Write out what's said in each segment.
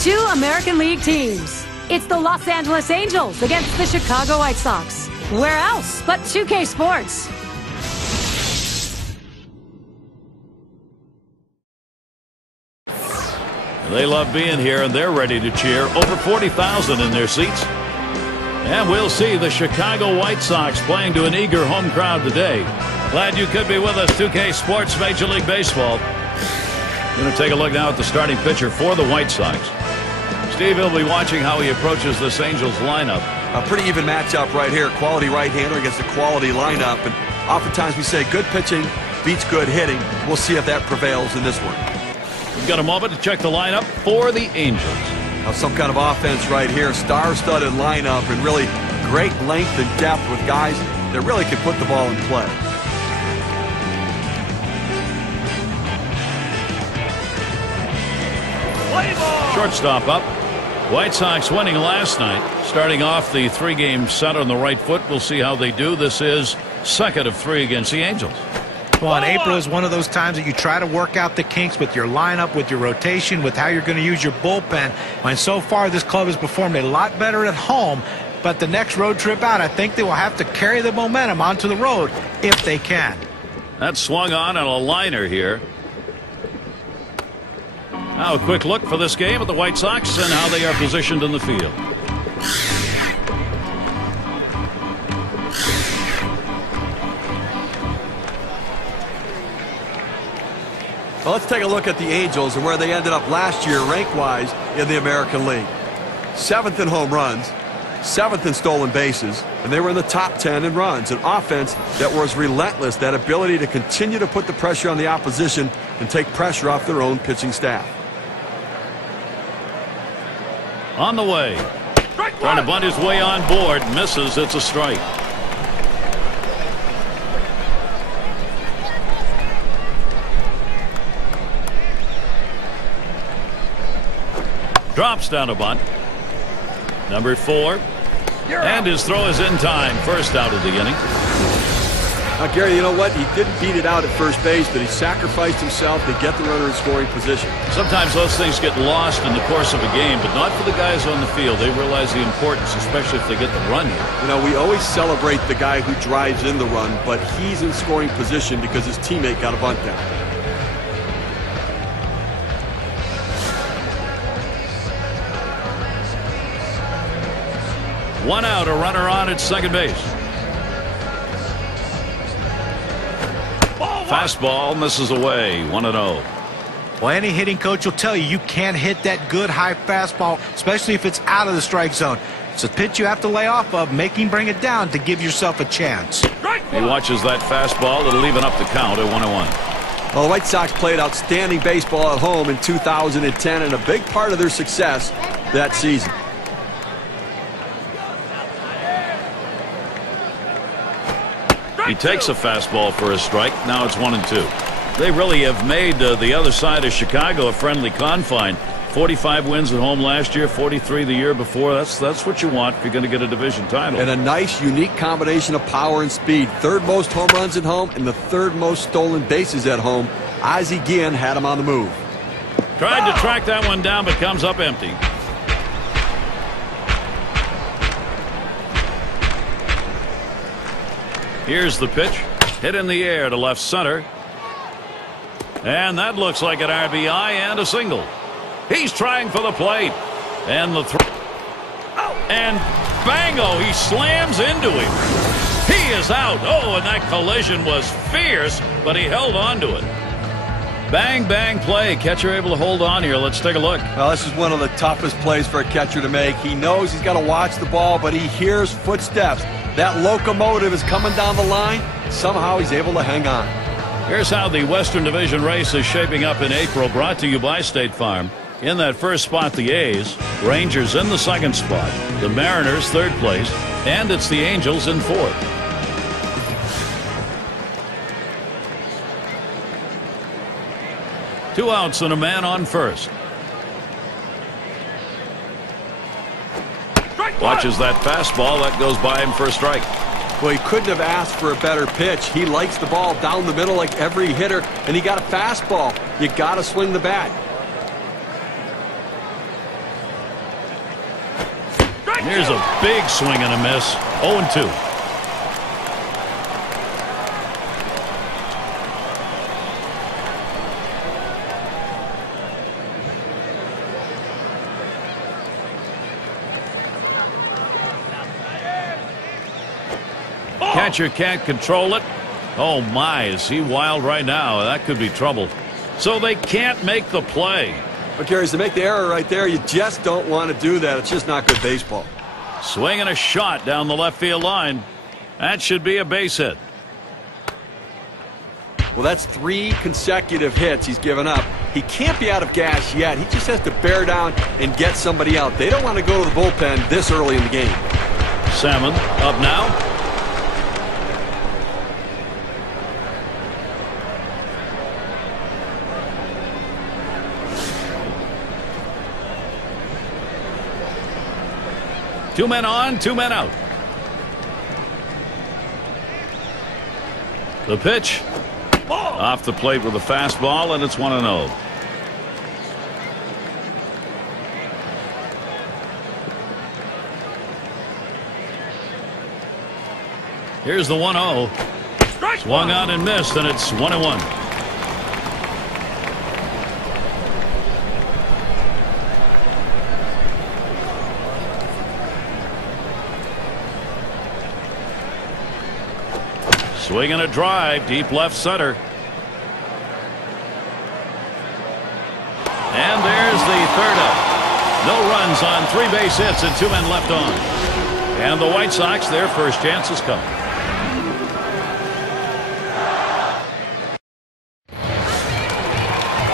Two American League teams. It's the Los Angeles Angels against the Chicago White Sox. Where else but 2K Sports? They love being here, and they're ready to cheer. Over 40,000 in their seats. And we'll see the Chicago White Sox playing to an eager home crowd today. Glad you could be with us, 2K Sports Major League Baseball. We're going to take a look now at the starting pitcher for the White Sox. Steve will be watching how he approaches this Angels lineup. A pretty even matchup right here. Quality right-hander against a quality lineup. And oftentimes we say good pitching beats good hitting. We'll see if that prevails in this one. We've got a moment to check the lineup for the Angels. Now some kind of offense right here. Star-studded lineup and really great length and depth with guys that really can put the ball in play. Shortstop up. White Sox winning last night. Starting off the 3-game set on the right foot. We'll see how they do. This is second of 3 against the Angels. Well, and April is one of those times that you try to work out the kinks with your lineup, with your rotation, with how you're going to use your bullpen. And so far, this club has performed a lot better at home. But the next road trip out, I think they will have to carry the momentum onto the road if they can. That's swung on a liner here. Now a quick look for this game at the White Sox and how they are positioned in the field. Well, let's take a look at the Angels and where they ended up last year rank-wise in the American League. 7th in home runs, 7th in stolen bases, and they were in the top 10 in runs. An offense that was relentless, that ability to continue to put the pressure on the opposition and take pressure off their own pitching staff. On the way. Trying to bunt his way on board. Misses. It's a strike. Drops down a bunt. Number 4. And his throw is in time. First out of the inning. Now, Gary, you know what? He didn't beat it out at first base, but he sacrificed himself to get the runner in scoring position. Sometimes those things get lost in the course of a game, but not for the guys on the field. They realize the importance, especially if they get the run here. You know, we always celebrate the guy who drives in the run, but he's in scoring position because his teammate got a bunt down. One out, a runner on at second base. Fastball misses away. 1-0. Well, any hitting coach will tell you you can't hit that good high fastball, especially if it's out of the strike zone. It's a pitch you have to lay off of, bring it down to give yourself a chance. He watches that fastball. It'll even up the count at 1-1. Well, the White Sox played outstanding baseball at home in 2010, and a big part of their success that season. He takes a fastball for a strike. Now it's 1-2. They really have made the other side of Chicago a friendly confine. 45 wins at home last year, 43 the year before. That's what you want if you're going to get a division title. And a nice, unique combination of power and speed. 3rd most home runs at home and the 3rd most stolen bases at home. Ozzie Guillen had him on the move. Tried to track that one down, but comes up empty. Here's the pitch. Hit in the air to left center. And that looks like an RBI and a single. He's trying for the plate. And the throw. And bango, he slams into him. He is out. Oh, and that collision was fierce, but he held on to it. Bang, bang play. Catcher able to hold on here. Let's take a look. Well, this is one of the toughest plays for a catcher to make. He knows he's got to watch the ball, but he hears footsteps. That locomotive is coming down the line. Somehow he's able to hang on. Here's how the Western Division race is shaping up in April, brought to you by State Farm. In that first spot, the A's. Rangers in the second spot. The Mariners, 3rd place. And it's the Angels in 4th. Two outs and a man on first. Watches that fastball. That goes by him for a strike. Well, he couldn't have asked for a better pitch. He likes the ball down the middle like every hitter, and he got a fastball. You got to swing the bat. Here's a big swing and a miss. 0-2. Catcher can't control it. Oh my, is he wild right now? That could be trouble. So they can't make the play. But Gary, to make the error right there, you just don't want to do that. It's just not good baseball. Swinging a shot down the left field line. That should be a base hit. Well, that's 3 consecutive hits he's given up. He can't be out of gas yet. He just has to bear down and get somebody out. They don't want to go to the bullpen this early in the game. Salmon up now. Two men on, 2 men out. The pitch. Off the plate with a fastball, and it's 1-0. Here's the 1-0. Swung on and missed, and it's 1-1. Swinging a drive, deep left center. And there's the third out. No runs on 3 base hits and 2 men left on. And the White Sox, their first chance has come.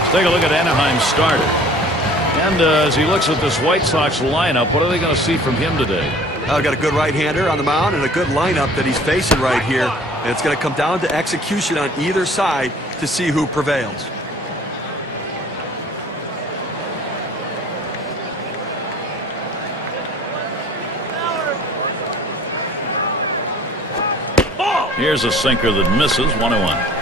Let's take a look at Anaheim's starter. And as he looks at this White Sox lineup, what are they going to see from him today? Well, got a good right-hander on the mound and a good lineup that he's facing right here. And it's going to come down to execution on either side to see who prevails. Here's a sinker that misses. 1-1.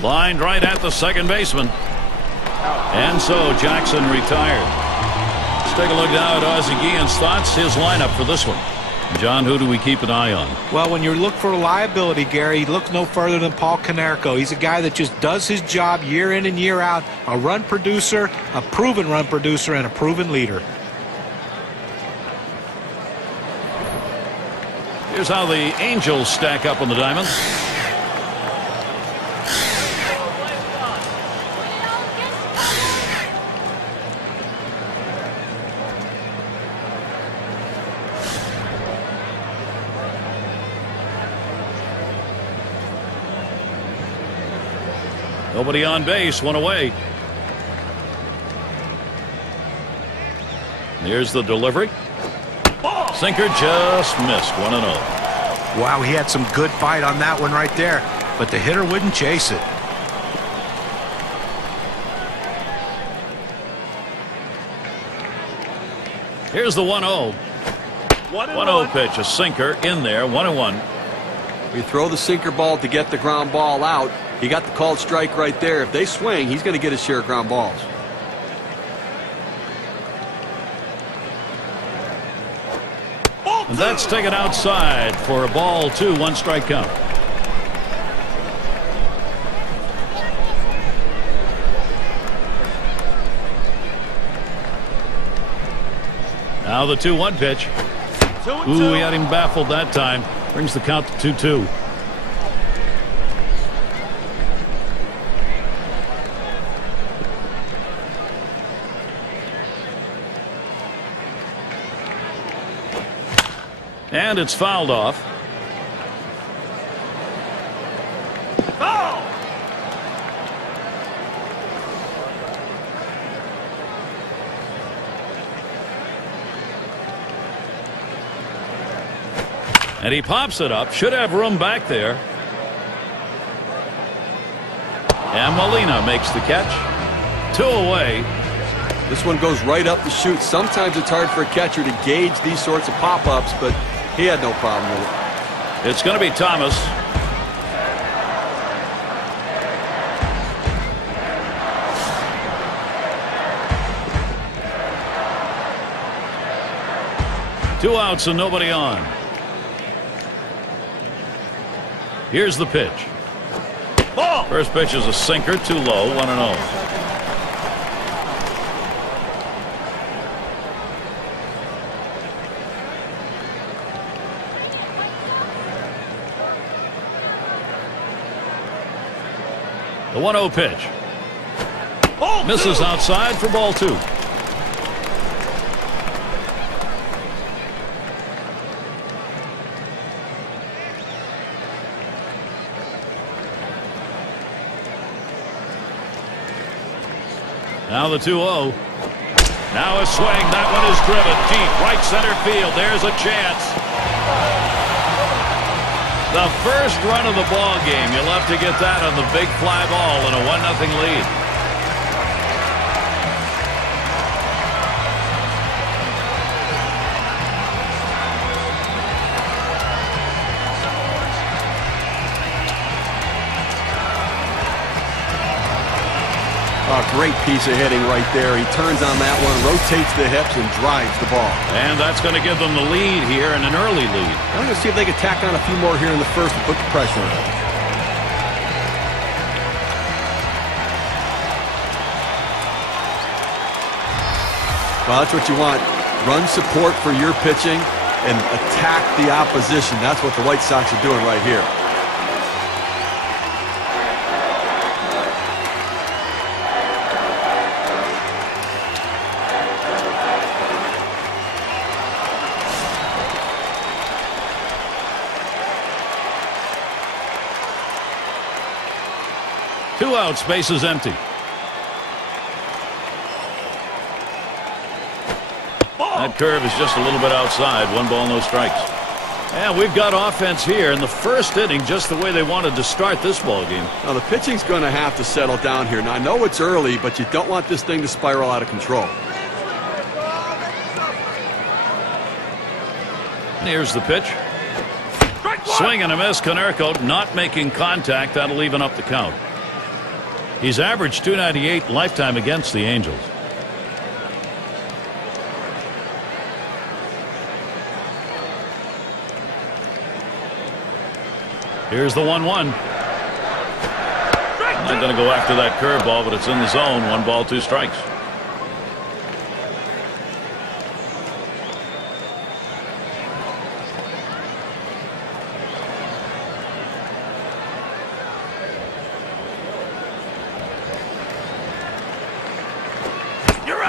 Lined right at the second baseman. And so Jackson retired. Let's take a look now at Ozzie Guillen's thoughts, his lineup for this one. John, who do we keep an eye on? Well, when you look for reliability, Gary, look no further than Paul Konerko. He's a guy that just does his job year in and year out. A run producer, a proven run producer, and a proven leader. Here's how the Angels stack up on the diamond. Nobody on base, 1 away. Here's the delivery. Sinker just missed. 1-0. Wow, he had some good fight on that one right there, but the hitter wouldn't chase it. Here's the 1-0. 1-0 pitch, a sinker in there. 1-1. You throw the sinker ball to get the ground ball out. He got the called strike right there. If they swing, he's going to get his share of ground balls. And that's taken outside for a ball 2, 1 strike count. Now the 2-1 pitch. Ooh, he had him baffled that time. Brings the count to 2-2. And it's fouled off. Foul! And he pops it up. Should have room back there. And Molina makes the catch. 2 away. This one goes right up the chute. Sometimes it's hard for a catcher to gauge these sorts of pop-ups, but he had no problem with it. It's going to be Thomas. Two outs and nobody on. Here's the pitch. Ball. First pitch is a sinker, too low, 1-0. The 1-0 pitch. Misses outside for ball 2. Now the 2-0. Now a swing. That one is driven deep right center field. There's a chance. The first run of the ball game. You'll have to get that on the big fly ball in a 1-0 lead. A great piece of hitting right there. He turns on that one, rotates the hips, and drives the ball. And that's going to give them the lead here, and an early lead. I'm going to see if they can tack on a few more here in the first and put the pressure on. Well, that's what you want. Run support for your pitching and attack the opposition. That's what the White Sox are doing right here. Two outs, base is empty. That curve is just a little bit outside. 1 ball, no strikes. And we've got offense here in the first inning, just the way they wanted to start this ball game. Now the pitching's going to have to settle down here. Now I know it's early, but you don't want this thing to spiral out of control. Here's the pitch. Swing and a miss. Konerko not making contact. That'll even up the count. He's averaged .298 lifetime against the Angels. Here's the 1-1. Not going to go after that curveball, but it's in the zone. 1 ball, 2 strikes.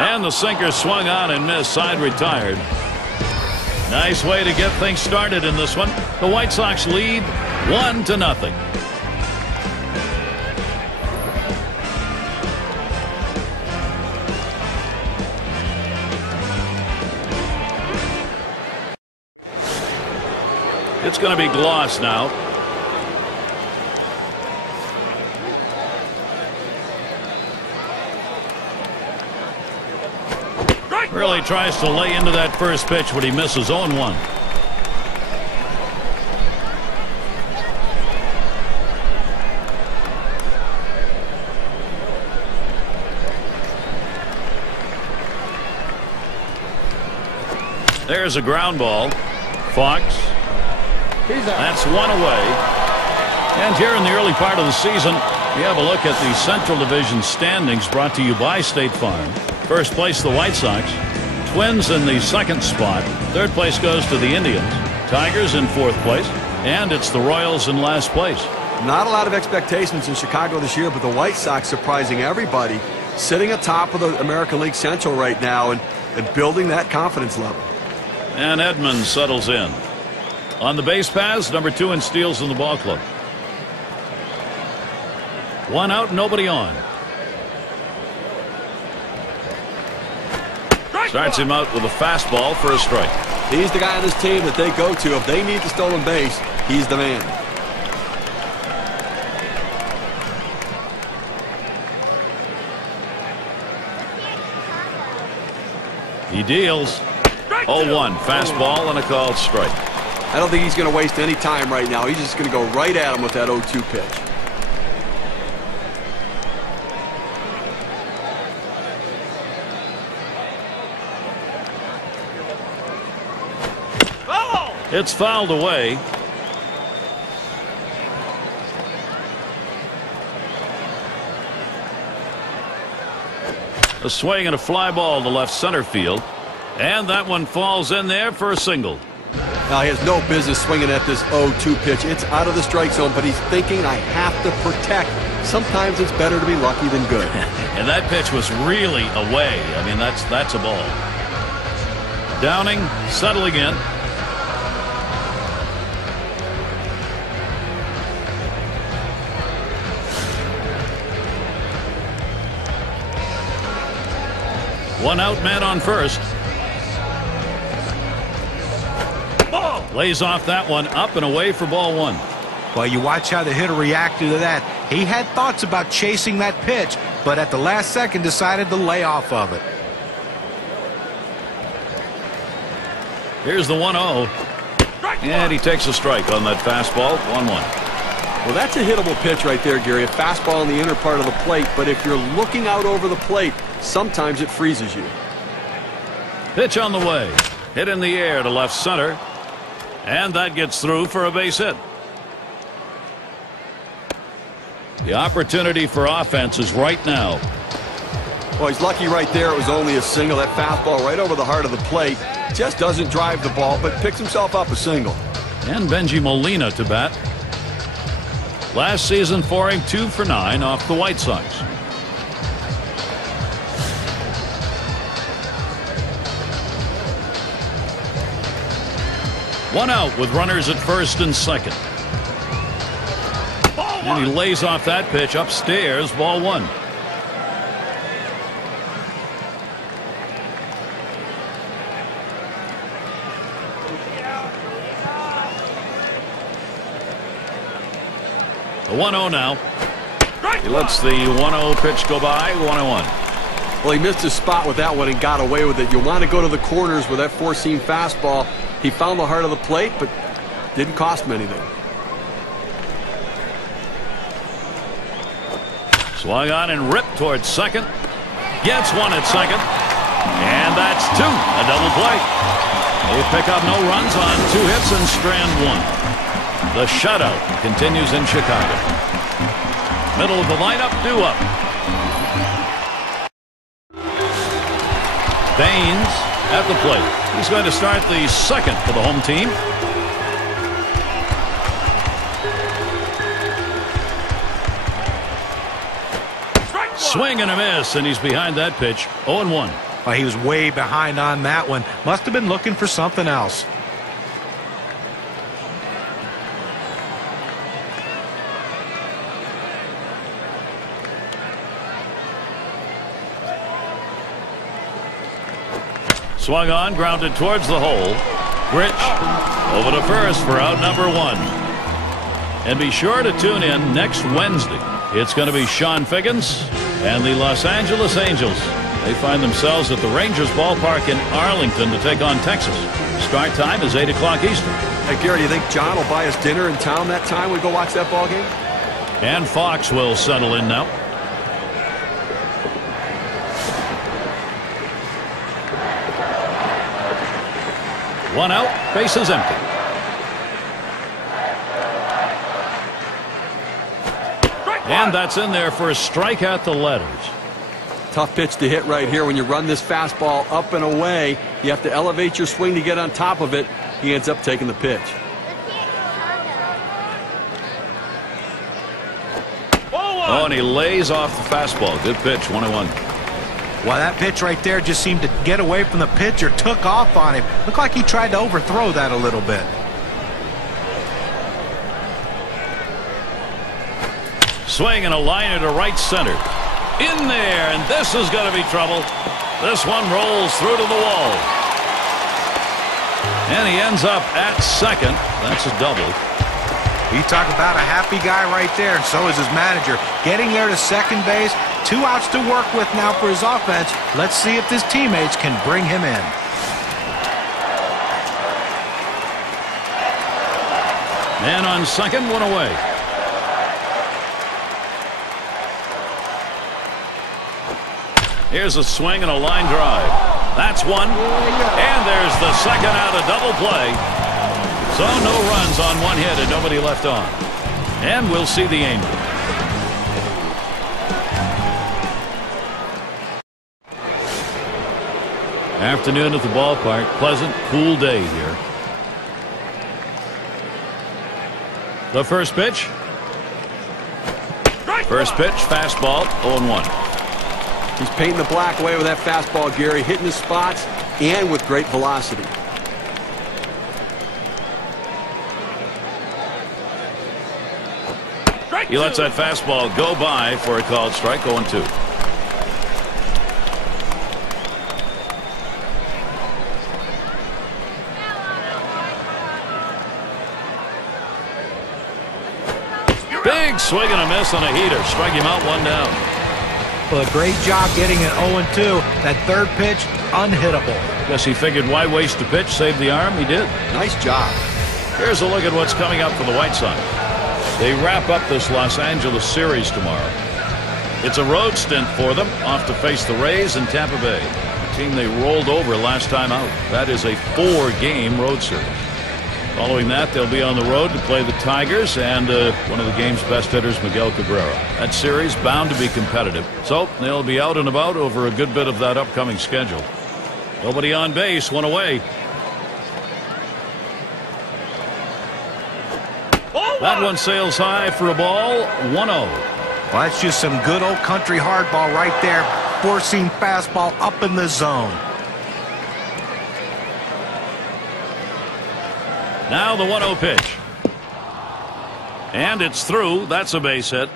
And the sinker swung on and missed. Side retired. Nice way to get things started in this one. The White Sox lead 1-0. It's going to be Gloss now. Really tries to lay into that first pitch, but he misses. 0-1. There's a ground ball. Fox. That's 1 away. And here in the early part of the season, we have a look at the Central Division standings brought to you by State Farm. First place, the White Sox. Twins in the second spot. Third place goes to the Indians. Tigers in fourth place. And it's the Royals in last place. Not a lot of expectations in Chicago this year, but the White Sox surprising everybody, sitting atop of the American League Central right now and building that confidence level. And Edmonds settles in. On the base paths, number 2 in steals in the ball club. 1 out, nobody on. Starts him out with a fastball for a strike. He's the guy on this team that they go to. If they need the stolen base, he's the man. He deals. 0-1. Fastball and a called strike. I don't think he's going to waste any time right now. He's just going to go right at him with that 0-2 pitch. It's fouled away. A swing and a fly ball to left center field. And that one falls in there for a single. Now, he has no business swinging at this 0-2 pitch. It's out of the strike zone, but he's thinking, I have to protect. Sometimes it's better to be lucky than good. And that pitch was really away. I mean, that's a ball. Downing, settling in. One out, man on first. Lays off that one, up and away for ball one. Well, you watch how the hitter reacted to that. He had thoughts about chasing that pitch, but at the last second decided to lay off of it. Here's the 1-0. And he takes a strike on that fastball. 1-1. Well, that's a hittable pitch right there, Gary. A fastball in the inner part of the plate, but if you're looking out over the plate, sometimes it freezes you. Pitch on the way. Hit in the air to left center. And that gets through for a base hit. The opportunity for offense is right now. Well, he's lucky right there. It was only a single. That fastball right over the heart of the plate. Just doesn't drive the ball, but picks himself up a single. And Benji Molina to bat. Last season for him 2 for 9 off the White Sox. One out with runners at first and second. And he lays off that pitch upstairs. Ball one. The 1-0 now. He lets the 1-0 pitch go by. 1-1. Well, he missed his spot with that one and got away with it. You want to go to the corners with that four-seam fastball. He found the heart of the plate, but didn't cost him anything. Swung on and ripped towards second. Gets one at second. And that's 2. A double play. They pick up no runs on 2 hits and strand 1. The shutout continues in Chicago. Middle of the lineup, due up. Baines at the plate. He's going to start the second for the home team. Swing and a miss, and he's behind that pitch. 0-1. Well, he was way behind on that one. Must have been looking for something else. Swung on, grounded towards the hole. Rich over to first for out number 1. And be sure to tune in next Wednesday. It's going to be Sean Figgins and the Los Angeles Angels. They find themselves at the Rangers ballpark in Arlington to take on Texas. Start time is 8 o'clock Eastern. Hey, Gary, do you think John will buy us dinner in town that time we go watch that ball game? And Fox will settle in now. One out, bases empty. And that's in there for a strike at the letters. Tough pitch to hit right here. When you run this fastball up and away, you have to elevate your swing to get on top of it. He ends up taking the pitch. Oh, and he lays off the fastball. Good pitch, 1-1. Well, that pitch right there just seemed to get away from the pitcher, took off on him. Looked like he tried to overthrow that a little bit. Swing and a liner to right center. In there, and this is going to be trouble. This one rolls through to the wall. And he ends up at second. That's a double. You talk about a happy guy right there, and so is his manager. Getting there to second base, 2 outs to work with now for his offense. Let's see if his teammates can bring him in. And on second, one away. Here's a swing and a line drive. That's one. And there's the second out of double play. So no runs on one hit and nobody left on. And we'll see the Angels. Afternoon at the ballpark. Pleasant, cool day here. The first pitch. First pitch, fastball, 0-1. He's painting the black away with that fastball, Gary, hitting his spots and with great velocity. He lets that fastball go by for a called strike, 0-2. Big swing and a miss on a heater. Strike him out, one down. Well, a great job getting an 0-2. That third pitch, unhittable. Guess he figured why waste the pitch, save the arm. He did. Nice job. Here's a look at what's coming up for the White Sox. They wrap up this Los Angeles series tomorrow. It's a road stint for them, off to face the Rays in Tampa Bay, a team they rolled over last time out. That is a 4-game road series. Following that, they'll be on the road to play the Tigers and one of the game's best hitters, Miguel Cabrera. That series bound to be competitive, so they'll be out and about over a good bit of that upcoming schedule. Nobody on base, one away. That one sails high for a ball, 1-0. Well, that's just some good old country hardball right there, forcing fastball up in the zone. Now the 1-0 pitch. And it's through. That's a base hit.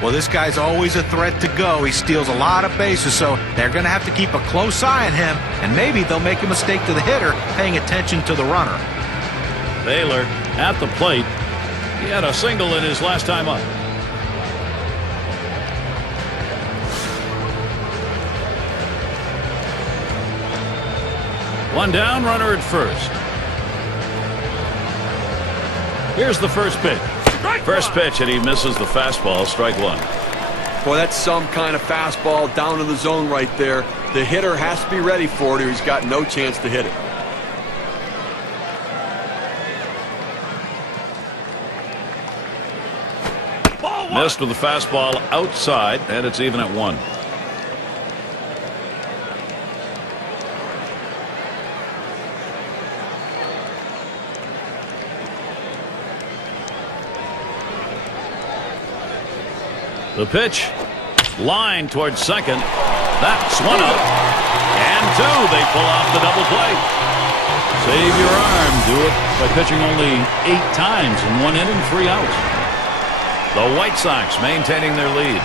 Well, this guy's always a threat to go. He steals a lot of bases, so they're going to have to keep a close eye on him, and maybe they'll make a mistake to the hitter, paying attention to the runner. Baylor at the plate. He had a single in his last time up. One down, runner at first. Here's the first pitch. First pitch, and he misses the fastball, strike one. Boy, that's some kind of fastball down in the zone right there. The hitter has to be ready for it or he's got no chance to hit it. Missed with the fastball outside, and it's even at 1. The pitch, line towards second. That's one up. And two, they pull off the double play. Save your arm. Do it by pitching only 8 times in 1 inning, 3 outs. The White Sox maintaining their lead.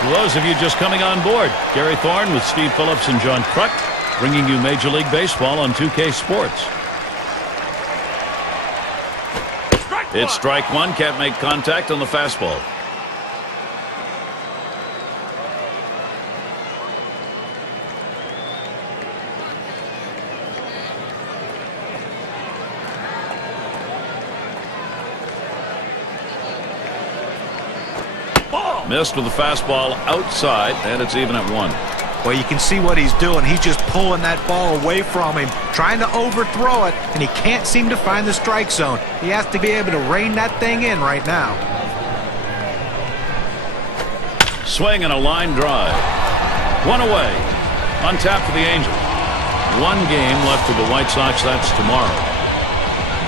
For those of you just coming on board, Gary Thorne with Steve Phillips and John Kruk bringing you Major League Baseball on 2K Sports. It's strike one. Can't make contact on the fastball. Missed with the fastball outside, and it's even at 1. Well, you can see what he's doing. He's just pulling that ball away from him, trying to overthrow it, and he can't seem to find the strike zone. He has to be able to rein that thing in right now. Swing and a line drive. 1 away. On tap for the Angels. 1 game left for the White Sox. That's tomorrow.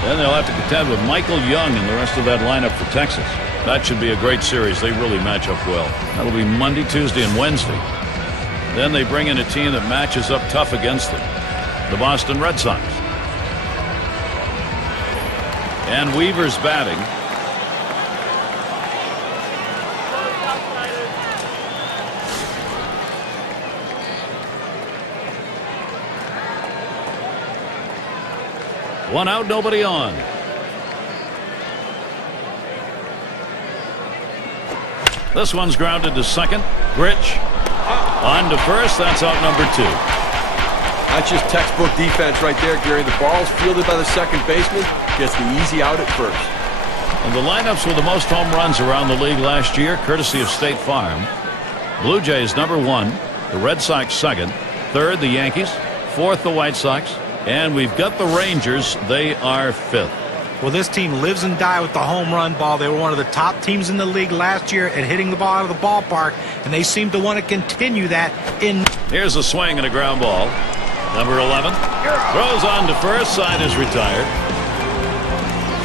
Then they'll have to contend with Michael Young and the rest of that lineup for Texas. That should be a great series. They really match up well. That'll be Monday, Tuesday, and Wednesday. Then they bring in a team that matches up tough against them, the Boston Red Sox. And Weaver's batting. One out, nobody on. This one's grounded to second. Grich on to first. That's out number 2. That's just textbook defense right there, Gary. The ball's fielded by the second baseman, gets the easy out at first. And the lineups with the most home runs around the league last year, courtesy of State Farm. Blue Jays #1, the Red Sox second, third the Yankees, fourth the White Sox, and we've got the Rangers. They are fifth. Well, this team lives and dies with the home run ball. They were one of the top teams in the league last year at hitting the ball out of the ballpark, and they seem to want to continue that in. Here's a swing and a ground ball. Number 11 throws on to first. Side is retired.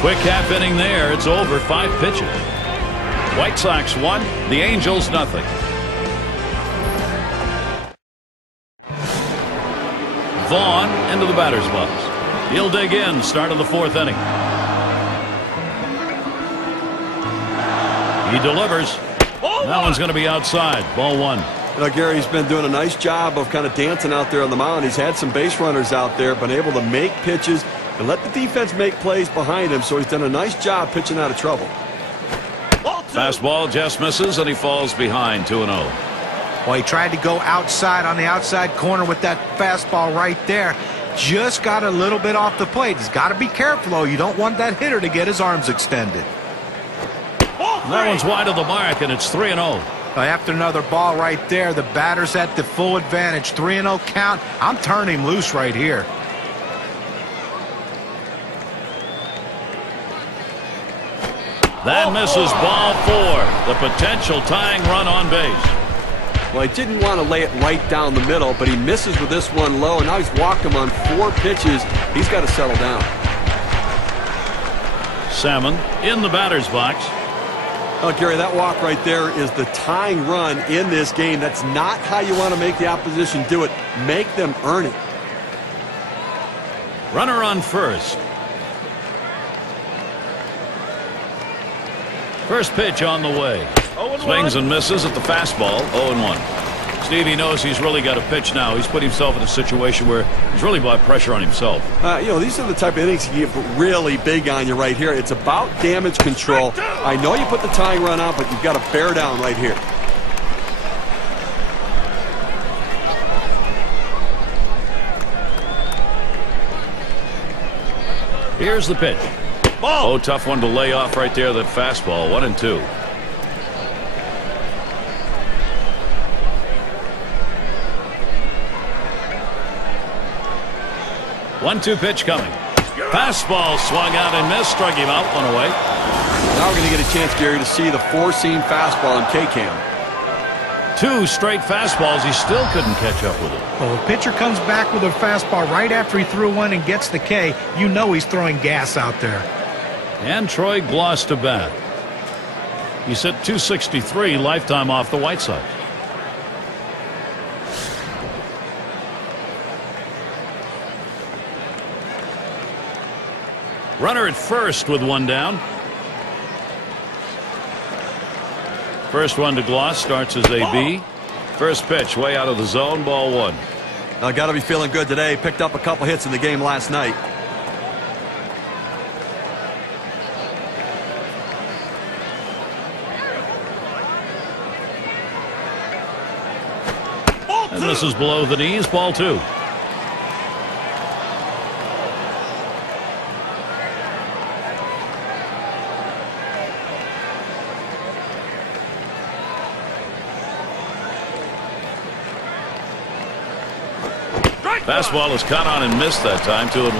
Quick half inning there. It's over. 5 pitches. White Sox 1, the Angels nothing. Vaughn into the batter's box. He'll dig in. Start of the 4th inning. He delivers. That one's going to be outside. Ball 1. You know, Gary's been doing a nice job of kind of dancing out there on the mound. He's had some base runners out there, been able to make pitches and let the defense make plays behind him, so he's done a nice job pitching out of trouble. Fastball just misses, and he falls behind 2-0. Well, he tried to go outside on the outside corner with that fastball right there. Just got a little bit off the plate. He's got to be careful, though. You don't want that hitter to get his arms extended. That one's wide of the mark, and it's 3-0. After another ball right there, the batter's at the full advantage. 3-0 count. I'm turning him loose right here. That misses. Ball 4. The potential tying run on base. Well, he didn't want to lay it right down the middle, but he misses with this one low, and now he's walked him on 4 pitches. He's got to settle down. Salmon in the batter's box. Oh, Gary, that walk right there is the tying run in this game. That's not how you want to make the opposition do it. Make them earn it. Runner on first. First pitch on the way. Swings and misses at the fastball. 0-1. Stevie knows he's really got to pitch now. He's put himself in a situation where he's really brought pressure on himself. You know, these are the type of innings you get really big on you right here. It's about damage control. I know you put the tying run on, but you've got to bear down right here. Here's the pitch. Oh, tough one to lay off right there. That fastball. 1-2. 1-2 pitch coming. Fastball swung out and missed. Struck him out. 1 away. Now we're going to get a chance, Gary, to see the 4-seam fastball in K-Cam. 2 straight fastballs. He still couldn't catch up with it. Well, the pitcher comes back with a fastball right after he threw one and gets the K. You know he's throwing gas out there. And Troy Gloss to bat. He's hit .263 lifetime off the White Sox. Runner at first with 1 down. First one to Gloss starts as a B. First pitch way out of the zone. Ball 1. Got to be feeling good today. Picked up a couple hits in the game last night. And this is below the knees. Ball 2. Fastball is caught on and missed that time. 2-1.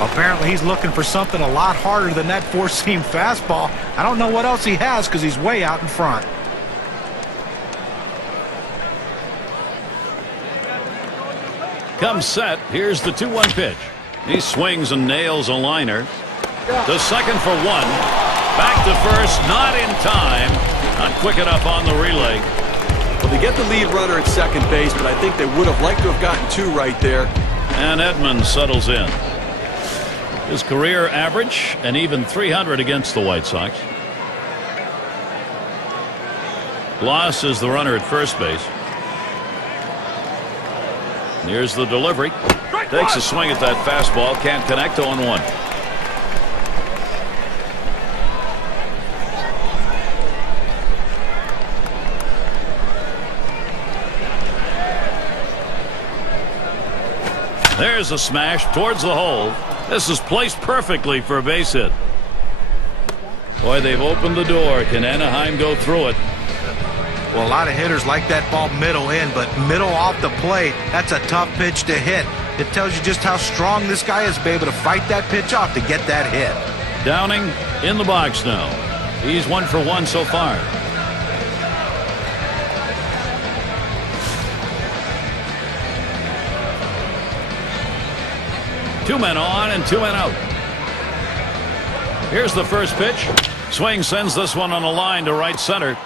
Apparently he's looking for something a lot harder than that 4-seam fastball. I don't know what else he has because he's way out in front. Comes set. Here's the 2-1 pitch. He swings and nails a liner. To second for 1. Back to first. Not in time. Not quick enough on the relay. Well, they get the lead runner at second base, but I think they would have liked to have gotten 2 right there. And Edmonds settles in. His career average, an even .300 against the White Sox. Gloss is the runner at first base. Here's the delivery. Takes a swing at that fastball. Can't connect. 0-1. There's a smash towards the hole. This is placed perfectly for a base hit. Boy, they've opened the door. Can Anaheim go through it? Well, a lot of hitters like that ball middle in, but middle off the plate, that's a tough pitch to hit. It tells you just how strong this guy is to be able to fight that pitch off to get that hit. Downing in the box now. He's 1 for 1 so far. Two men on and 2 men out. Here's the first pitch. Swing sends this one on a line to right center.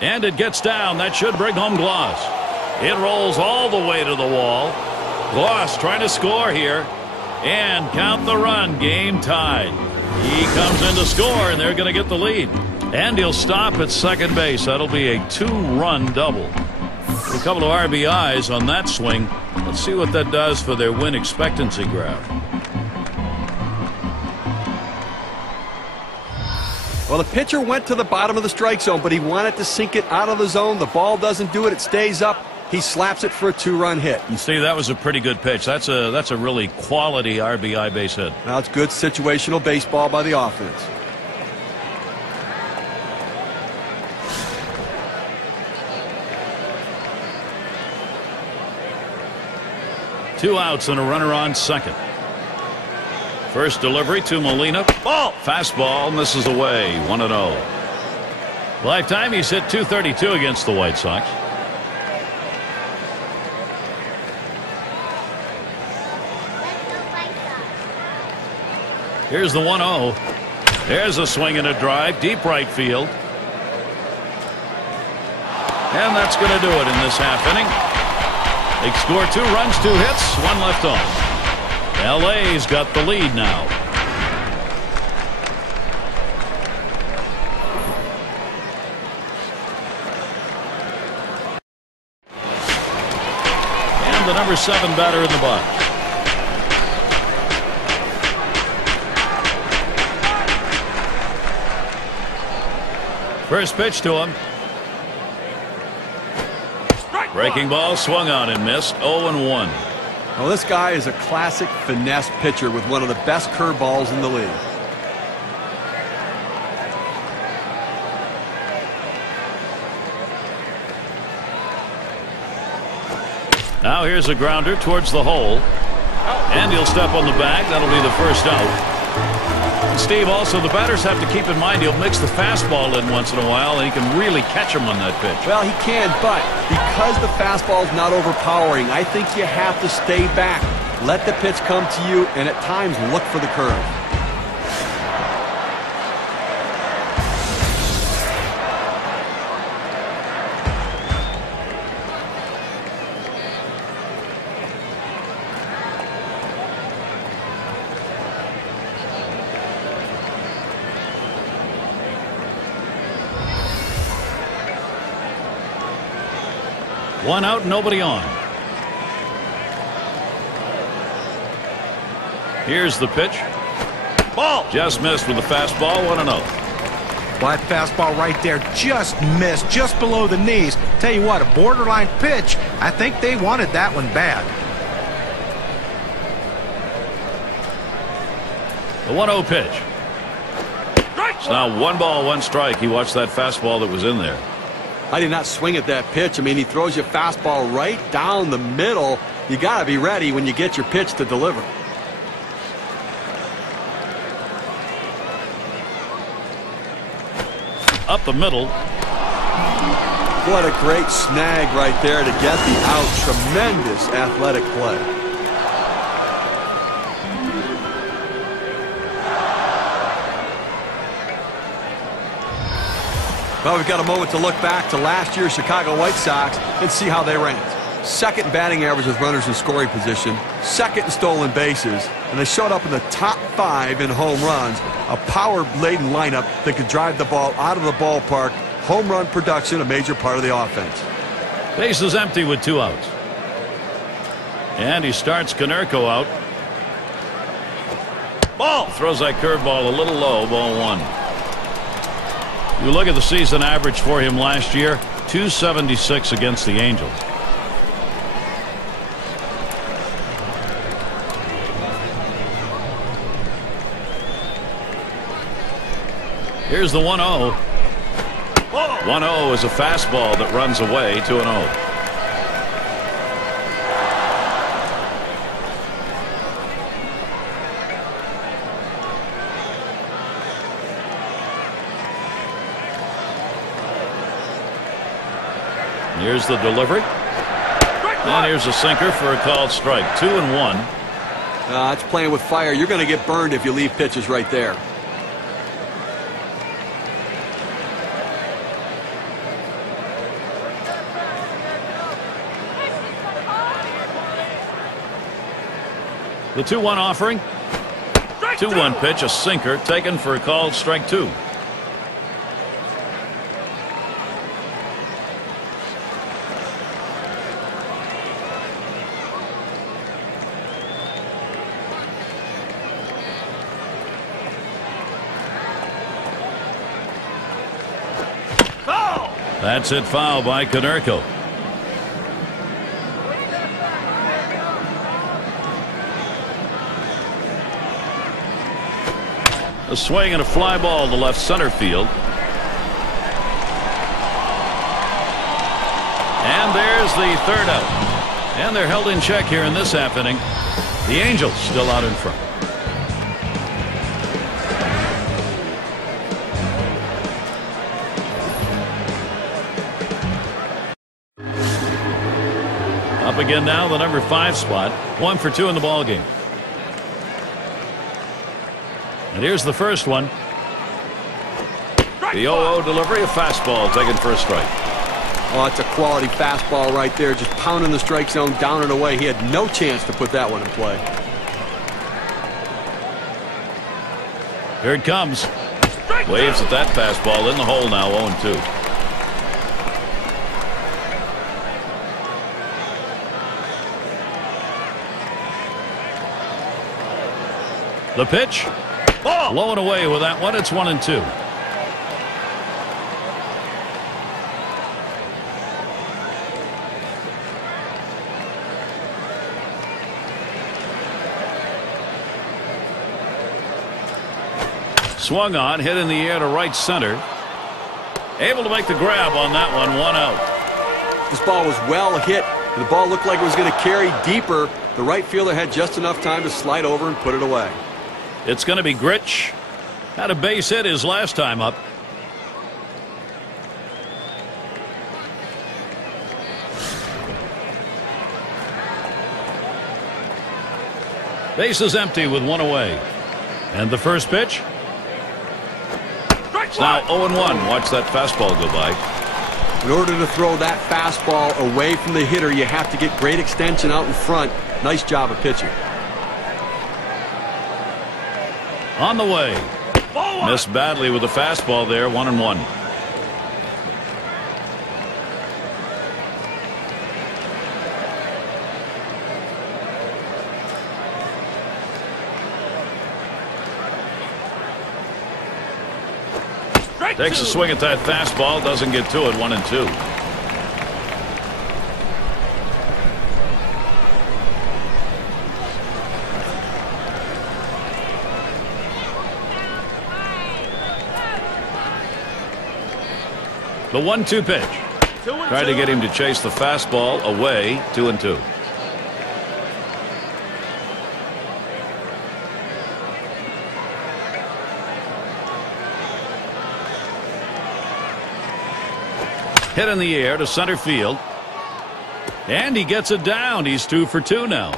And it gets down. That should bring home Gloss. It rolls all the way to the wall. Gloss trying to score here. And count the run. Game tied. He comes in to score, and they're going to get the lead. And he'll stop at second base. That'll be a 2-run double. A couple of RBIs on that swing. Let's see what that does for their win expectancy graph. Well, the pitcher went to the bottom of the strike zone, but he wanted to sink it out of the zone. The ball doesn't do it. It stays up. He slaps it for a 2-run hit. You see, that was a pretty good pitch. That's a really quality RBI base hit. Now it's good situational baseball by the offense. Two outs and a runner on second. First delivery to Molina. Ball. Fastball misses away. 1-0. Lifetime he's hit .232 against the White Sox. Here's the 1-0. There's a swing and a drive. Deep right field. And that's going to do it in this half inning. They score 2 runs, 2 hits, 1 left on. LA's got the lead now. And the number 7 batter in the box. First pitch to him. Breaking ball swung on and missed. 0-1. Well, this guy is a classic finesse pitcher with one of the best curveballs in the league. Now here's a grounder towards the hole. And he'll step on the bag. That'll be the first out. And Steve, also the batters have to keep in mind he'll mix the fastball in once in a while, and he can really catch him on that pitch. Well, he can, but because the fastball's not overpowering, I think you have to stay back. Let the pitch come to you, and at times look for the curve. One out, nobody on. Here's the pitch. Ball. Just missed with the fastball. 1-0. Well, that fastball right there just missed, just below the knees. Tell you what, a borderline pitch. I think they wanted that one bad. The 1-0 pitch. It's now 1 ball, 1 strike. He watched that fastball that was in there. I did not swing at that pitch. I mean, he throws you a fastball right down the middle. You got to be ready when you get your pitch to deliver. Up the middle. What a great snag right there to get the out. Tremendous athletic play. Well, we've got a moment to look back to last year's Chicago White Sox and see how they ranked. Second in batting average with runners in scoring position, second in stolen bases, and they showed up in the top 5 in home runs. A power-laden lineup that could drive the ball out of the ballpark. Home run production, a major part of the offense. Base is empty with 2 outs. And he starts Konerko out. Ball. Throws that curveball a little low. Ball 1. You look at the season average for him last year, 276 against the Angels. Here's the 1-0. 1-0 is a fastball that runs away, 2-0. Here's the delivery. And here's a sinker for a called strike. 2-1. It's playing with fire. You're going to get burned if you leave pitches right there. The 2-1 offering. 2-1 pitch, a sinker taken for a called strike 2. That's hit foul by Konerko. A swing and a fly ball to left center field. And there's the third out. And they're held in check here in this half inning. The Angels still out in front. Up again now, the number 5 spot. 1 for 2 in the ball game. And here's the first one. The 0-0 delivery, a fastball taken for a strike. Oh, it's a quality fastball right there, just pounding the strike zone down and away. He had no chance to put that one in play. Here it comes. Waves at that fastball in the hole now, 0-2. The pitch. Low and away with that one. It's 1-2. Swung on, hit in the air to right center. Able to make the grab on that one. 1 out. This ball was well hit. The ball looked like it was going to carry deeper. The right fielder had just enough time to slide over and put it away. It's going to be Grich. Had a base hit his last time up. Base is empty with 1 away. And the first pitch. It's now 0-1. Watch that fastball go by. In order to throw that fastball away from the hitter, you have to get great extension out in front. Nice job of pitching. On the way. Missed badly with the fastball there. 1-1. Takes a swing at that fastball. Doesn't get to it. 1-2. The 1-2 pitch. Tried to get him to chase the fastball away. 2-2. Hit in the air to center field. And he gets it down. He's 2 for 2 now.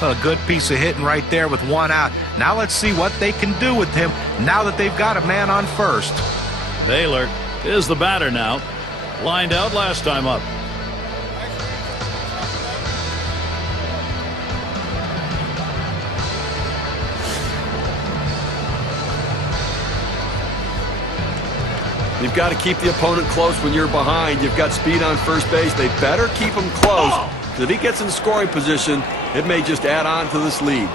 A good piece of hitting right there with 1 out. Now let's see what they can do with him now that they've got a man on first. Baylor is the batter now. Lined out last time up. You've got to keep the opponent close when you're behind. You've got speed on first base. They better keep him close. Because if he gets in the scoring position, it may just add on to this lead.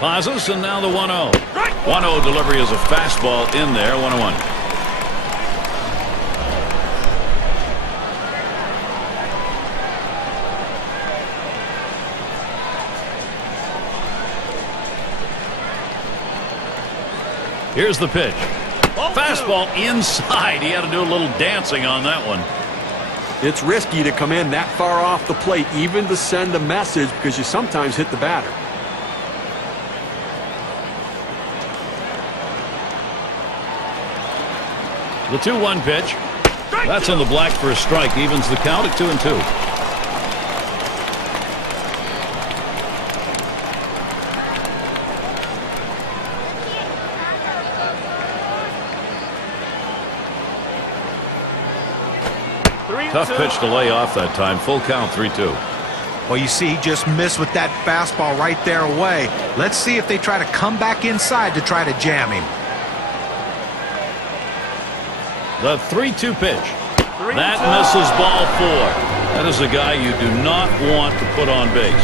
Pauses, and now the 1-0. 1-0 delivery is a fastball in there. 1-1. Here's the pitch. Fastball inside. He had to do a little dancing on that one. It's risky to come in that far off the plate, even to send a message, because you sometimes hit the batter. The 2-1 pitch. That's on the black for a strike. Evens the count at 2-2. Tough pitch to lay off that time. Full count, 3-2. Well, you see, he just missed with that fastball right there away. Let's see if they try to come back inside to try to jam him. The 3-2 pitch. That misses ball 4. That is a guy you do not want to put on base.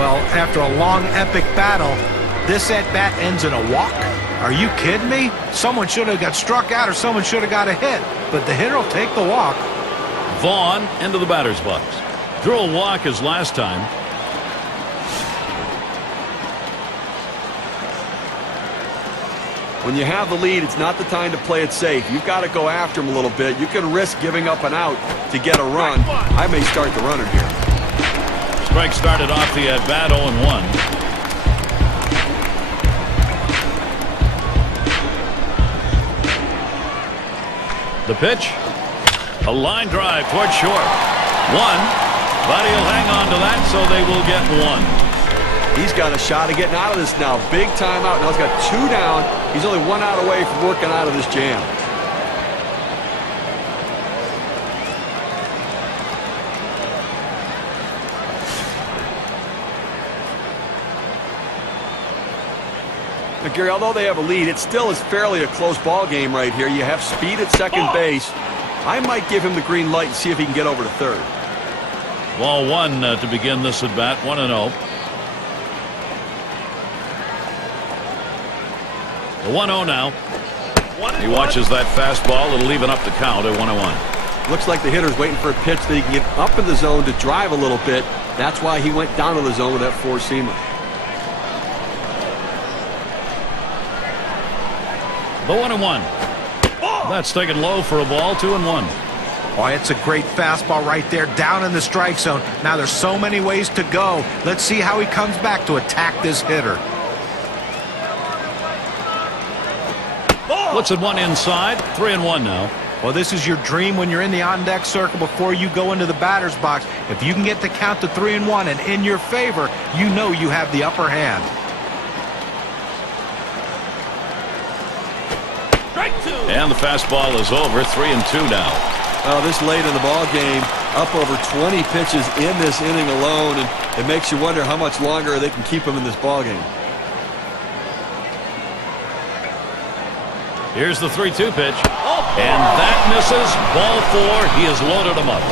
Well, after a long, epic battle, this at-bat ends in a walk? Are you kidding me? Someone should have got struck out or someone should have got a hit. But the hitter will take the walk. Vaughn into the batter's box. Drew a walk his last time. When you have the lead, it's not the time to play it safe. You've got to go after him a little bit. You can risk giving up an out to get a run. I may start the runner here. Strike started off the at-bat 0-1. The pitch. A line drive towards short. 1. But he'll hang on to that, so they will get 1. He's got a shot of getting out of this now. Big time out. Now he's got 2 down. He's only 1 out away from working out of this jam. Now, Gary, although they have a lead, it still is fairly a close ball game right here. You have speed at second base. I might give him the green light and see if he can get over to third. Ball 1 to begin this at bat. 1-0. The 1-0 now. He watches that fastball. It'll even up the count at 1-1. Looks like the hitter's waiting for a pitch that he can get up in the zone to drive a little bit. That's why he went down to the zone with that four-seamer. The 1-1. That's taken low for a ball. 2-1. Oh, it's a great fastball right there down in the strike zone. Now there's so many ways to go. Let's see how he comes back to attack this hitter. Puts it 1 inside. 3-1 now. Well, this is your dream when you're in the on-deck circle before you go into the batter's box. If you can get the count to 3-1 and in your favor, you know you have the upper hand. And the fastball is over. 3-2 now. Well, this late in the ball game, up over 20 pitches in this inning alone, and it makes you wonder how much longer they can keep him in this ball game. Here's the 3-2 pitch. And that misses. Ball 4. He has loaded him up.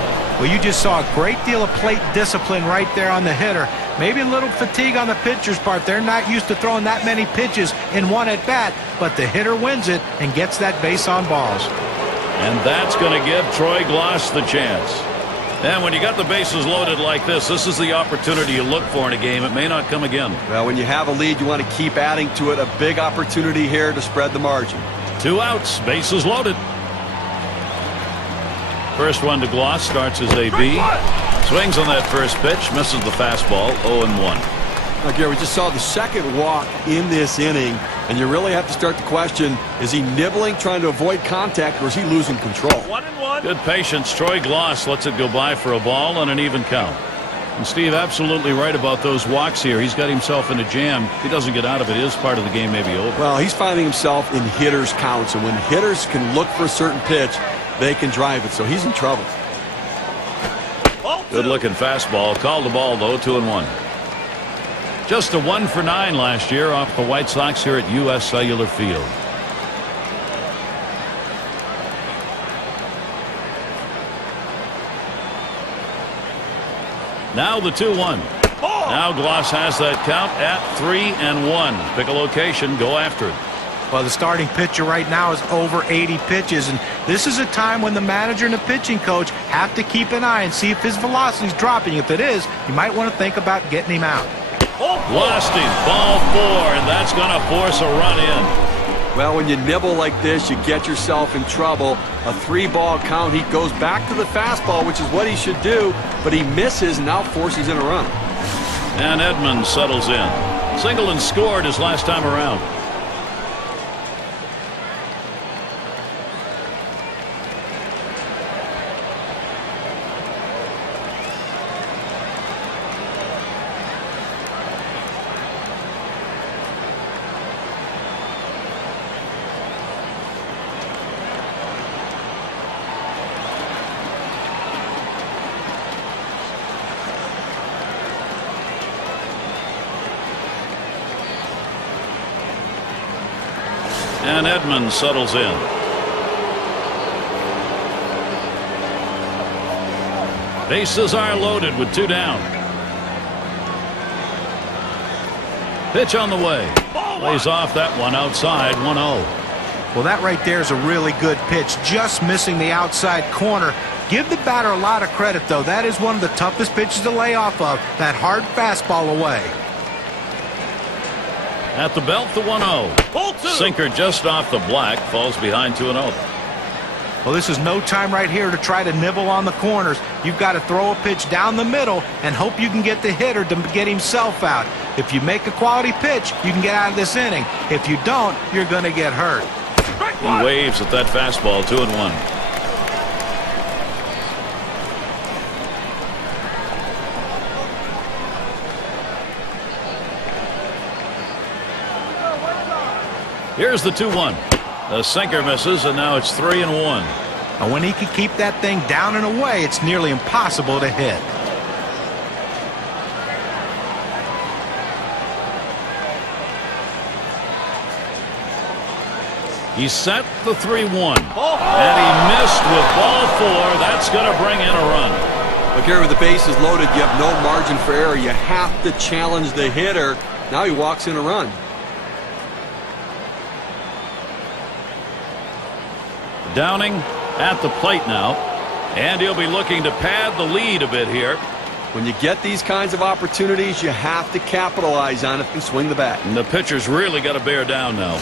Well, you just saw a great deal of plate discipline right there on the hitter. Maybe a little fatigue on the pitcher's part. They're not used to throwing that many pitches in one at bat, but the hitter wins it and gets that base on balls. And that's going to give Troy Glaus the chance. And when you got the bases loaded like this is the opportunity you look for in a game. It may not come again. Well, when you have a lead, you want to keep adding to it. A big opportunity here to spread the margin. 2 outs, bases loaded. First one to Glaus, starts as AB. Swings on that first pitch, misses the fastball. 0-1. Now, Gary, we just saw the second walk in this inning, and you really have to start to question, is he nibbling, trying to avoid contact, or is he losing control? 1-1. Good patience. Troy Glaus lets it go by for a ball and an even count. And Steve, absolutely right about those walks here. He's got himself in a jam. If he doesn't get out of it, his part of the game may be over. Well, he's finding himself in hitters' counts, and when hitters can look for a certain pitch, they can drive it, so he's in trouble. Good looking fastball. Called the ball, though. 2-1. Just a 1 for 9 last year off the White Sox here at U.S. Cellular Field. Now the 2-1. Now Glaus has that count at 3-1. Pick a location, go after it. Well, the starting pitcher right now is over 80 pitches, and this is a time when the manager and the pitching coach have to keep an eye and see if his velocity is dropping. If it is, you might want to think about getting him out. Blasting, ball 4, and that's going to force a run in. Well, when you nibble like this, you get yourself in trouble. A 3-ball count. He goes back to the fastball, which is what he should do, but he misses and now forces in a run. And Edmonds settles in. Singleton scored his last time around. And Edmonds settles in. Bases are loaded with 2 down. Pitch on the way. Lays off that one outside, 1-0. Well, that right there is a really good pitch, just missing the outside corner. Give the batter a lot of credit, though. That is one of the toughest pitches to lay off of, that hard fastball away. At the belt, the 1-0. Sinker just off the black, falls behind 2-0. Well, this is no time right here to try to nibble on the corners. You've got to throw a pitch down the middle and hope you can get the hitter to get himself out. If you make a quality pitch, you can get out of this inning. If you don't, you're going to get hurt. He waves at that fastball, 2-1. Here's the 2-1. The sinker misses, and now it's 3-1. And when he can keep that thing down and away, it's nearly impossible to hit. He set the 3-1. And he missed with ball 4. That's going to bring in a run. Look here, with the bases loaded, you have no margin for error. You have to challenge the hitter. Now he walks in a run. Downing at the plate now, and he'll be looking to pad the lead a bit here. When you get these kinds of opportunities, you have to capitalize on it and swing the bat. And the pitcher's really got to bear down now.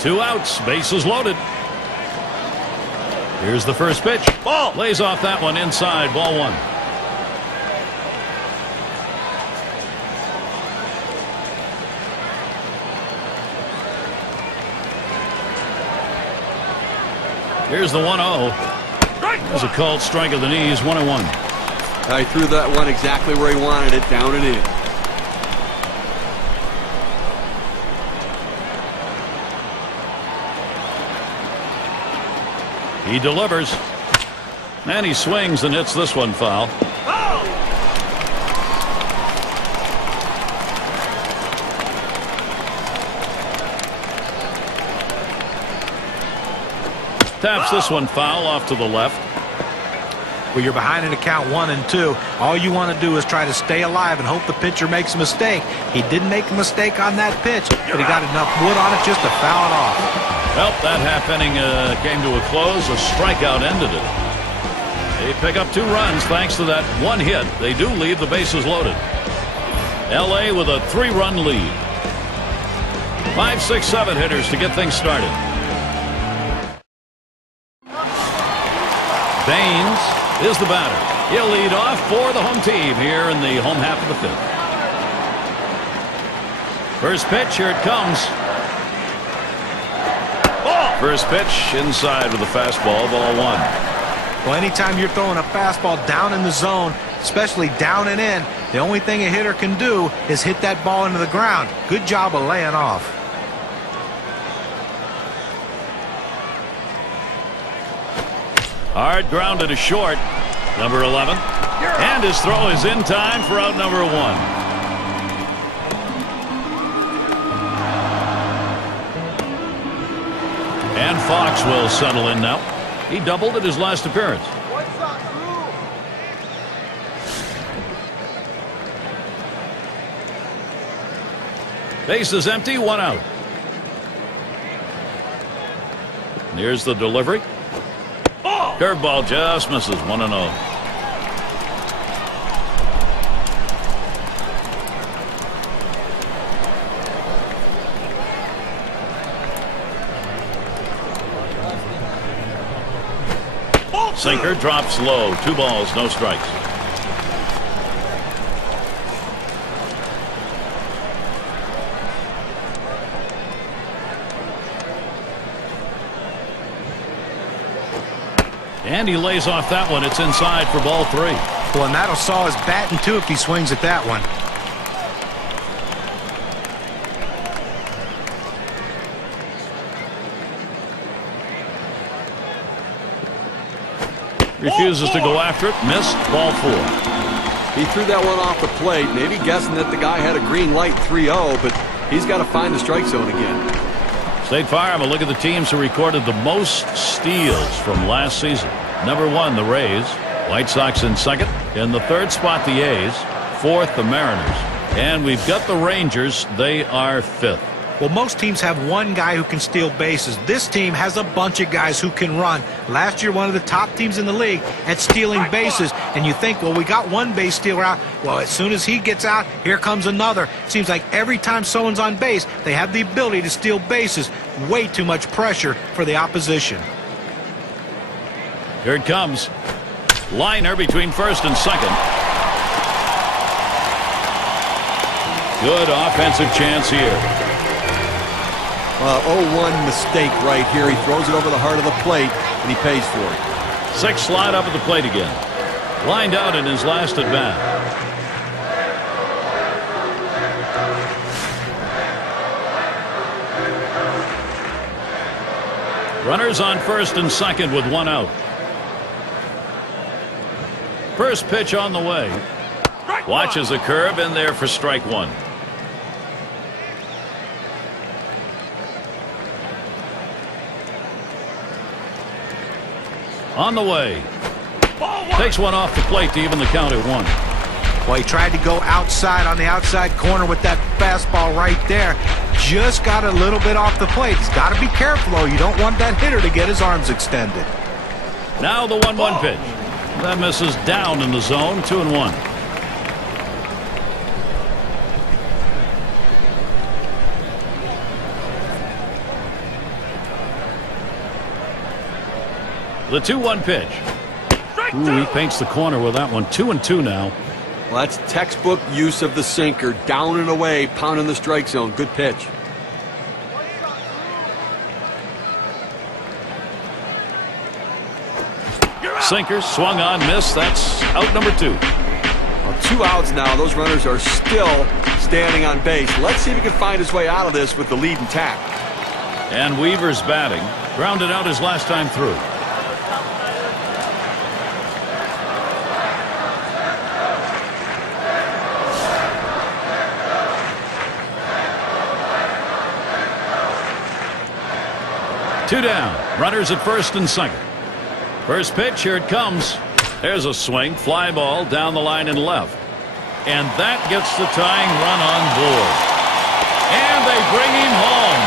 Two outs, bases loaded. Here's the first pitch. Ball. Lays off that one inside, ball 1. Here's the 1-0. There's a called strike of the knees, 1-1. He threw that one exactly where he wanted it, down and in. He delivers, and he swings and hits this one foul. Taps this one foul off to the left. Well, you're behind in the count 1 and 2. All you want to do is try to stay alive and hope the pitcher makes a mistake. He didn't make a mistake on that pitch, but he got enough wood on it just to foul it off. Well, that half inning came to a close. A strikeout ended it. They pick up 2 runs thanks to that one hit. They do leave the bases loaded. L.A. with a 3-run lead. 5, 6, 7 hitters to get things started. Baines is the batter. He'll lead off for the home team here in the home half of the 5th. First pitch, here it comes. First pitch inside with a fastball, ball 1. Well, anytime you're throwing a fastball down in the zone, especially down and in, the only thing a hitter can do is hit that ball into the ground. Good job of laying off. Hard grounded to short, number 11. And his throw is in time for out number 1. And Fox will settle in now. He doubled at his last appearance. Base is empty, 1 out. Here's the delivery. Curveball just misses. 1-0. Sinker drops low. 2 balls, no strikes. And he lays off that one. It's inside for ball 3. Well, and that'll saw his bat in two if he swings at that one. Refuses to go after it. Missed. Ball 4. He threw that one off the plate, maybe guessing that the guy had a green light 3-0, but he's got to find the strike zone again. State Farm, a look at the teams who recorded the most steals from last season. Number 1, the Rays. White Sox in second. In the third spot, the A's. Fourth, the Mariners. And we've got the Rangers. They are fifth. Well, most teams have one guy who can steal bases. This team has a bunch of guys who can run. Last year, one of the top teams in the league at stealing bases. And you think, well, we got one base stealer out. Well, as soon as he gets out, here comes another. Seems like every time someone's on base, they have the ability to steal bases. Way too much pressure for the opposition. Here it comes. Liner between first and second. Good offensive chance here. 0-1 mistake right here. He throws it over the heart of the plate, and he pays for it. 6 slide up at the plate again. Lined out in his last at bat. Runners on first and second with 1 out. First pitch on the way. Watches a curve in there for strike 1. On the way. Takes one off the plate to even the count at 1. Well, he tried to go outside on the outside corner with that fastball right there. Just got a little bit off the plate. He's got to be careful, though. You don't want that hitter to get his arms extended. Now the 1-1 pitch. That misses down in the zone. 2-1. The 2-1 pitch. Ooh, he paints the corner with that one. 2-2 now. Well, that's textbook use of the sinker. Down and away, pounding the strike zone. Good pitch. Sinker swung on, missed. That's out number 2. Well, 2 outs now. Those runners are still standing on base. Let's see if he can find his way out of this with the lead intact. And Weaver's batting. Grounded out his last time through. Two down. Runners at first and second. First pitch, here it comes. There's a swing. Fly ball down the line and left. And that gets the tying run on board. And they bring him home.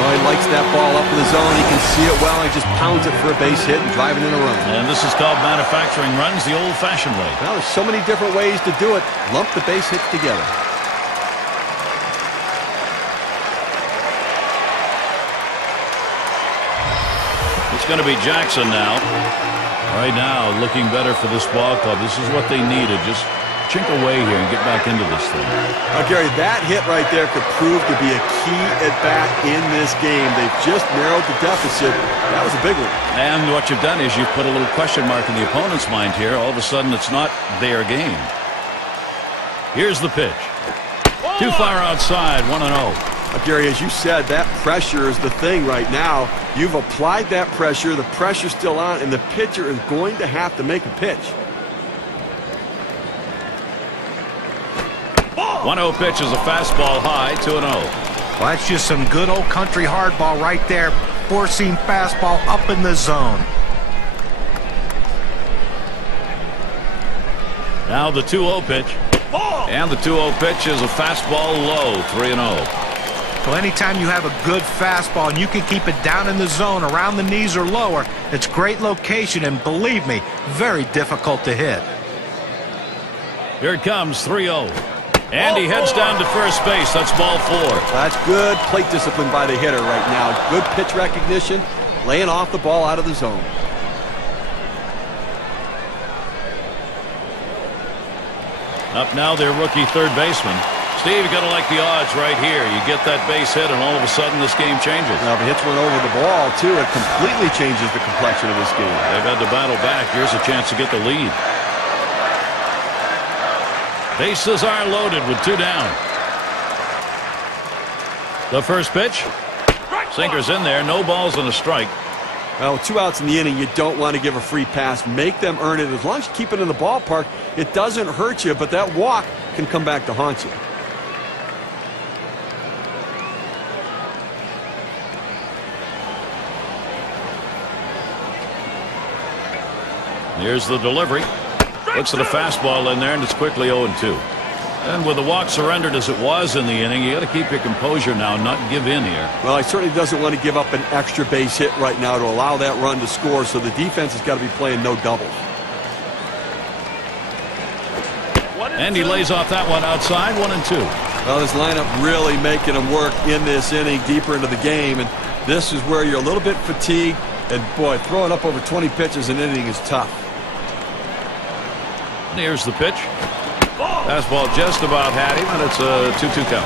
Well, he likes that ball up in the zone. He can see it well. He just pounds it for a base hit and driving in a run. And this is called manufacturing runs the old-fashioned way. Well, there's so many different ways to do it. Lump the base hits together. It's going to be Jackson now. Right now, looking better for this ball club. This is what they needed. Just chink away here and get back into this thing. Now, Gary, that hit right there could prove to be a key at bat in this game. They've just narrowed the deficit. That was a big one. And what you've done is you've put a little question mark in the opponent's mind here. All of a sudden, it's not their game. Here's the pitch. Too far outside, 1-0. Gary, as you said, that pressure is the thing right now. You've applied that pressure. The pressure's still on, and the pitcher is going to have to make a pitch. 1-0 pitch is a fastball high, 2-0. Well, that's just some good old country hardball right there. Four-seam fastball up in the zone. Now the 2-0 pitch. And the 2-0 pitch is a fastball low, 3-0. Well, anytime you have a good fastball and you can keep it down in the zone around the knees or lower, it's great location and, believe me, very difficult to hit. Here it comes, 3-0. And he heads down to first base. That's ball 4. That's good plate discipline by the hitter right now. Good pitch recognition, laying off the ball out of the zone. Up now, their rookie third baseman. Steve, you got to like the odds right here. You get that base hit, and all of a sudden this game changes. Now, if he hits one over the ball, too, it completely changes the complexion of this game. They've had to battle back. Here's a chance to get the lead. Bases are loaded with 2 down. The first pitch. Sinker's in there. No balls and a strike. Well, 2 outs in the inning, you don't want to give a free pass. Make them earn it. As long as you keep it in the ballpark, it doesn't hurt you, but that walk can come back to haunt you. Here's the delivery. Looks at a fastball in there, and it's quickly 0-2. And with the walk surrendered as it was in the inning, you got to keep your composure now, not give in here. Well, he certainly doesn't want to give up an extra base hit right now to allow that run to score, so the defense has got to be playing no doubles. And he lays off that one outside, 1-2. Well, this lineup really making them work in this inning, deeper into the game, and this is where you're a little bit fatigued, and boy, throwing up over 20 pitches in an inning is tough. And here's the pitch. Fastball just about had him, and it's a 2-2 count.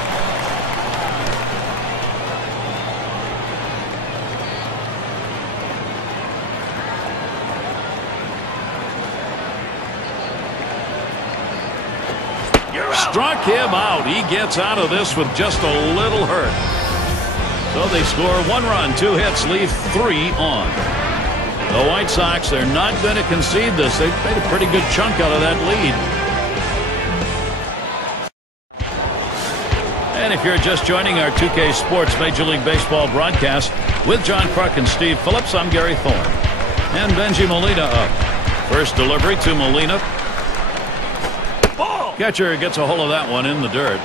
Struck him out. He gets out of this with just a little hurt. So they score 1 run, 2 hits, leave 3 on. The White Sox, they're not going to concede this. They've made a pretty good chunk out of that lead. And if you're just joining our 2K Sports Major League Baseball broadcast with John Kruk and Steve Phillips, I'm Gary Thorne. And Benji Molina up. First delivery to Molina. Catcher gets a hold of that one in the dirt.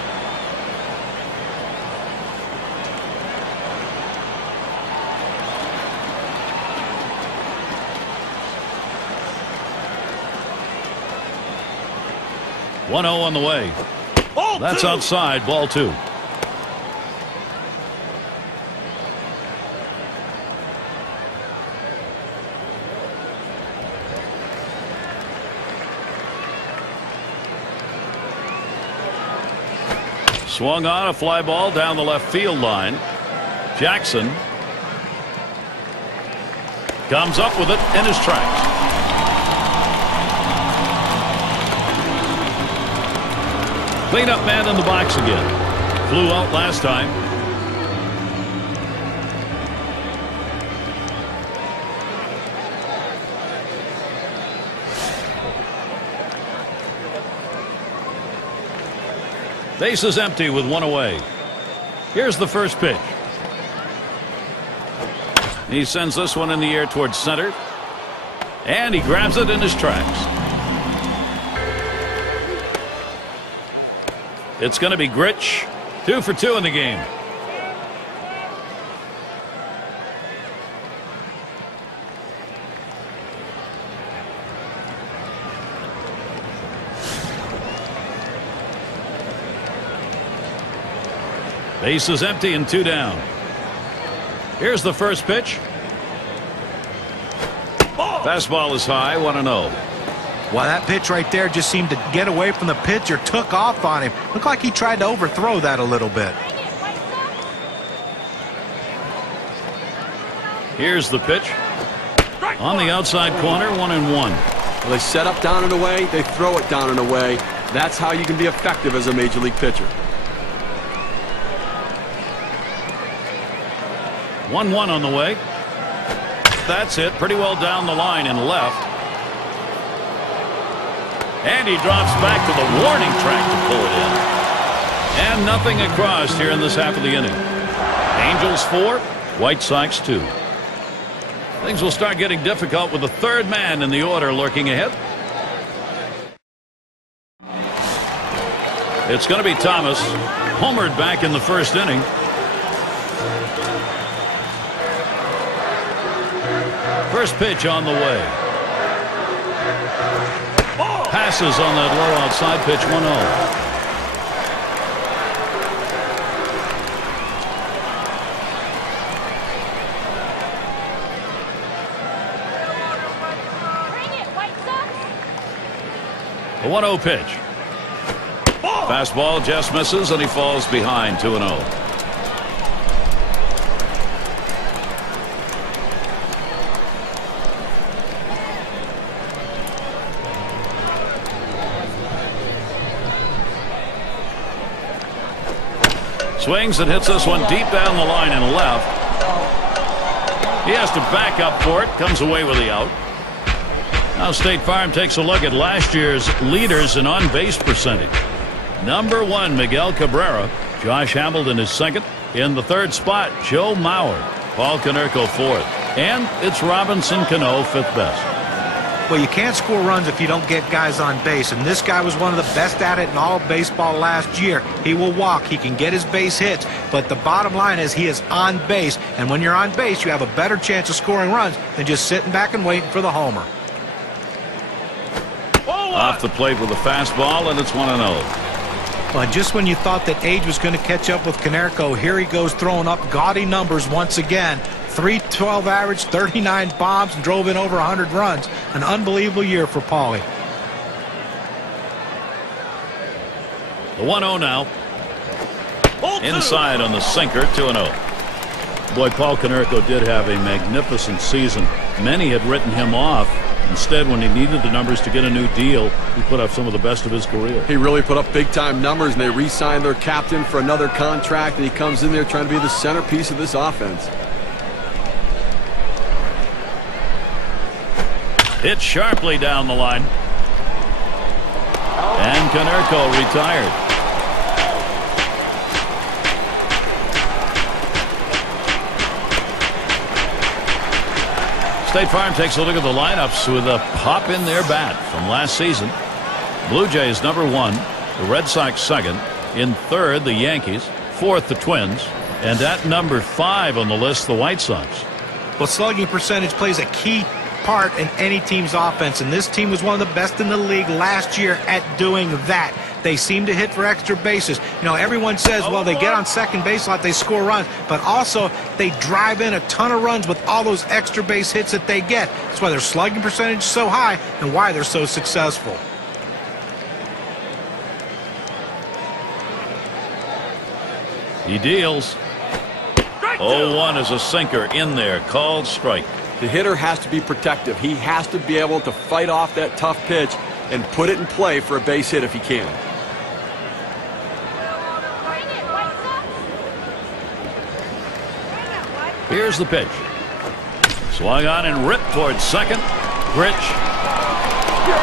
One 0 on the way. That's outside, ball 2. Swung on a fly ball down the left field line. Jackson comes up with it in his tracks. Cleanup man in the box again. Flew out last time. Base is empty with 1 away. Here's the first pitch. He sends this one in the air towards center. And he grabs it in his tracks. It's going to be Grich. 2 for 2 in the game. Base is empty and 2 down. Here's the first pitch. Fastball is high, 1-0. Well, that pitch right there just seemed to get away from the pitcher, took off on him. Looked like he tried to overthrow that a little bit. Here's the pitch. On the outside corner, 1-1. Well, they set up down and away, they throw it down and away. That's how you can be effective as a major league pitcher. 1-1 on the way. That's it. Pretty well down the line and left. And he drops back to the warning track to pull it in. And nothing across here in this half of the inning. Angels 4, White Sox 2. Things will start getting difficult with the third man in the order lurking ahead. It's going to be Thomas. Homered back in the first inning. First pitch on the way. Passes on that low outside pitch. 1-0. A 1-0 pitch. Fastball just misses, and he falls behind. 2-0. Swings and hits this one deep down the line and left. He has to back up for it. Comes away with the out. Now State Farm takes a look at last year's leaders in on-base percentage. Number 1, Miguel Cabrera. Josh Hamilton is second. In the third spot, Joe Mauer. Paul Konerko fourth. And it's Robinson Cano fifth best. Well, you can't score runs if you don't get guys on base, and this guy was one of the best at it in all of baseball last year. He will walk, he can get his base hits, but the bottom line is he is on base, and when you're on base, you have a better chance of scoring runs than just sitting back and waiting for the homer. Off the plate with a fastball, and it's 1-0. Well, just when you thought that age was going to catch up with Konerko, here he goes throwing up gaudy numbers once again. 312 average, 39 bombs, and drove in over 100 runs. An unbelievable year for Paulie. The 1-0 now. Inside on the sinker. 2-0. Boy, Paul Konerko did have a magnificent season. Many had written him off. Instead, when he needed the numbers to get a new deal, he put up some of the best of his career. He really put up big-time numbers, and they re-signed their captain for another contract, and he comes in there trying to be the centerpiece of this offense. Hit sharply down the line. And Konerko retired. State Farm takes a look at the lineups with a pop in their bat from last season. Blue Jays number 1, the Red Sox second. In third, the Yankees. Fourth, the Twins. And at number 5 on the list, the White Sox. Well, slugging percentage plays a key part in any team's offense, and this team was one of the best in the league last year at doing that. They seem to hit for extra bases. You know, everyone says, well, they get on second base a lot, they score runs, but also they drive in a ton of runs with all those extra base hits that they get. That's why their slugging percentage is so high and why they're so successful. He deals. 0-1 is a sinker in there, called strike. The hitter has to be protective. He has to be able to fight off that tough pitch and put it in play for a base hit if he can. Here's the pitch. Swung on and ripped towards second. Grich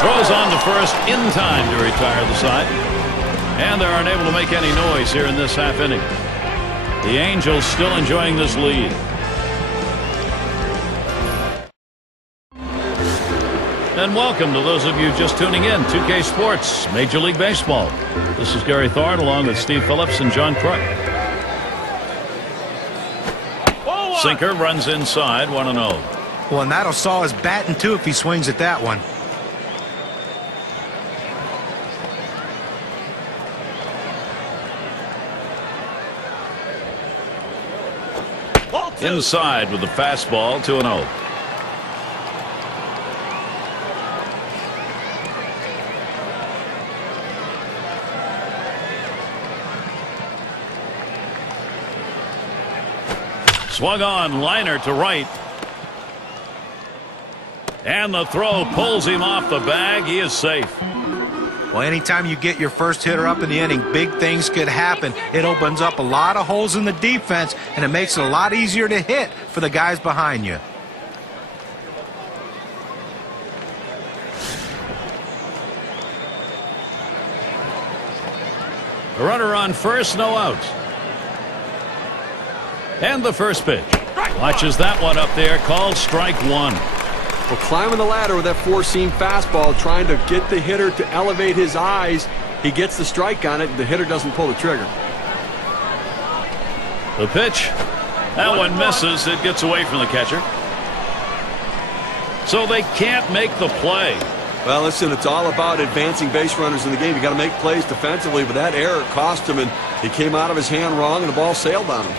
throws on to first in time to retire the side. And they aren't able to make any noise here in this half inning. The Angels still enjoying this lead. And welcome to those of you just tuning in. 2K Sports, Major League Baseball. This is Gary Thorne along with Steve Phillips and John Crook. Sinker runs inside, 1-0. Well, and that'll saw his bat in two if he swings at that one. Inside with the fastball, 2-0. Swung on, liner to right. And the throw pulls him off the bag. He is safe. Well, anytime you get your first hitter up in the inning, big things could happen. It opens up a lot of holes in the defense, and it makes it a lot easier to hit for the guys behind you. A runner on first, no outs. And the first pitch. Watches that one up there, called strike one. Well, climbing the ladder with that four-seam fastball, trying to get the hitter to elevate his eyes. He gets the strike on it, and the hitter doesn't pull the trigger. The pitch. That one misses. It gets away from the catcher. so they can't make the play. Well, listen, it's all about advancing base runners in the game. You got to make plays defensively, but that error cost him, and he came out of his hand wrong, and the ball sailed on him.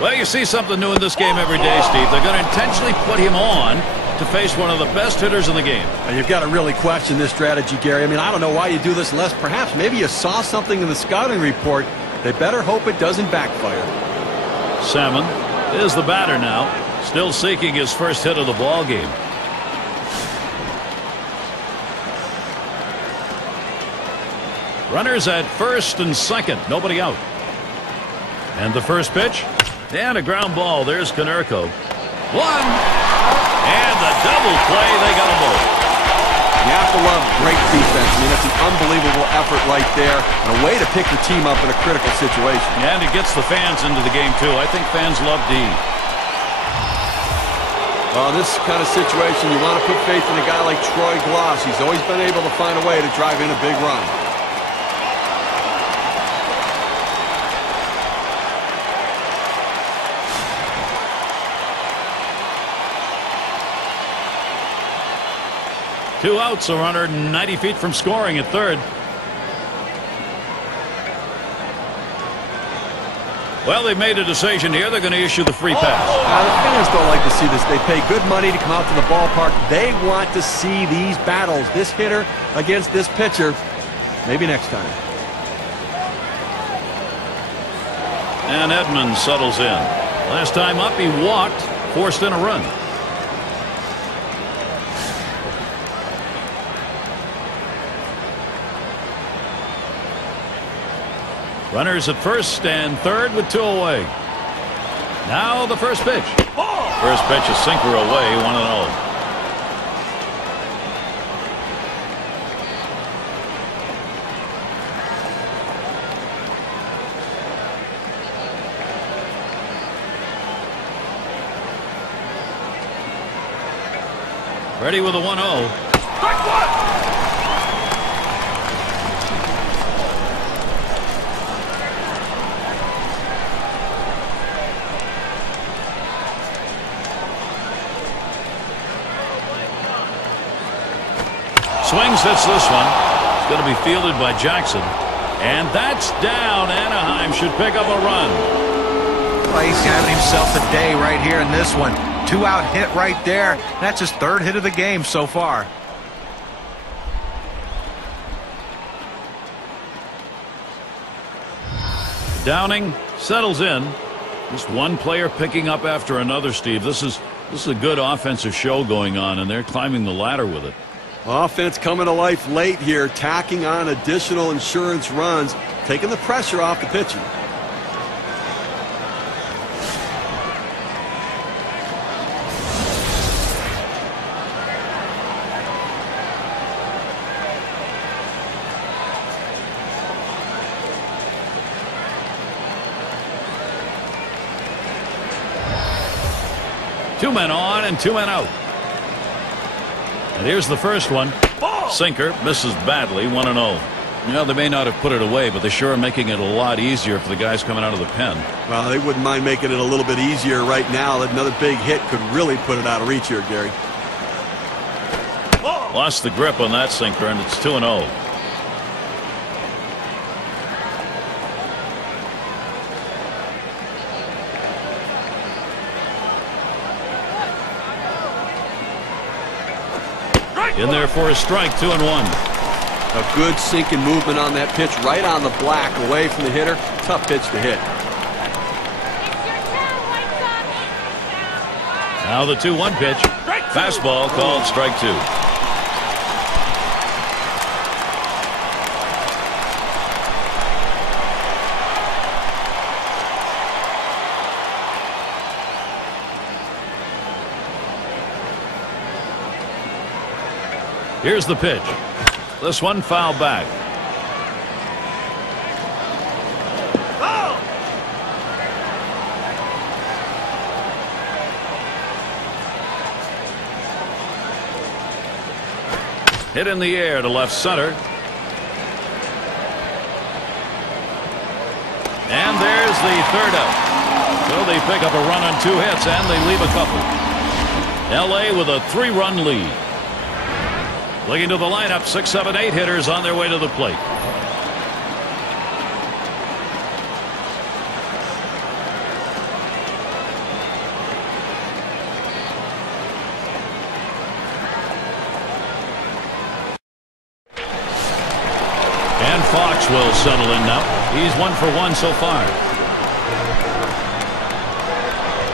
Well, you see something new in this game every day, Steve. They're going to intentionally put him on to face one of the best hitters in the game. And you've got to really question this strategy, Gary. I mean, I don't know why you do this unless perhaps maybe you saw something in the scouting report. They better hope it doesn't backfire. Salmon is the batter now, still seeking his first hit of the ball game. Runners at first and second, nobody out. And the first pitch, and a ground ball. There's Konerko. One, and the double play. They got them both. You have to love great defense. I mean, it's an unbelievable effort right there, and a way to pick your team up in a critical situation. And it gets the fans into the game, too. I think fans love D. Well, this kind of situation, you want to put faith in a guy like Troy Glaus. He's always been able to find a way to drive in a big run. Two outs, a runner 90 feet from scoring at third. Well, they've made a decision here. They're going to issue the free pass. The fans don't like to see this. They pay good money to come out to the ballpark. They want to see these battles, this hitter against this pitcher. Maybe next time. And Edmonds settles in. Last time up, he walked, forced in a run. Runners at first and third with two away. Now the first pitch. First pitch, a sinker away, 1-0. Ready with a 1-0. Strike one. Swings, hits this one. It's going to be fielded by Jackson. And that's down. Anaheim should pick up a run. Well, he's having himself a day right here in this one. Two-out hit right there. That's his third hit of the game so far. Downing settles in. Just one player picking up after another, Steve. This is a good offensive show going on, and they're climbing the ladder with it. Offense coming to life late here, tacking on additional insurance runs, taking the pressure off the pitching. Two men on and two men out. And here's the first one. Sinker misses badly, 1-0. You know, they may not have put it away, but they sure are making it a lot easier for the guys coming out of the pen. Well, they wouldn't mind making it a little bit easier right now. Another big hit could really put it out of reach here, Gary. Lost the grip on that sinker, and it's 2-0. In there for a strike, 2-1. A good sinking movement on that pitch, right on the black, away from the hitter. Tough pitch to hit. Now the 2-1 pitch. Fastball called strike two. Here's the pitch. This one foul back. Hit in the air to left center. And there's the third out. So they pick up a run on two hits, and they leave a couple. L.A. with a 3-run lead. Looking to the lineup, 6, 7, 8 hitters on their way to the plate. And Fox will settle in now. He's 1 for 1 so far.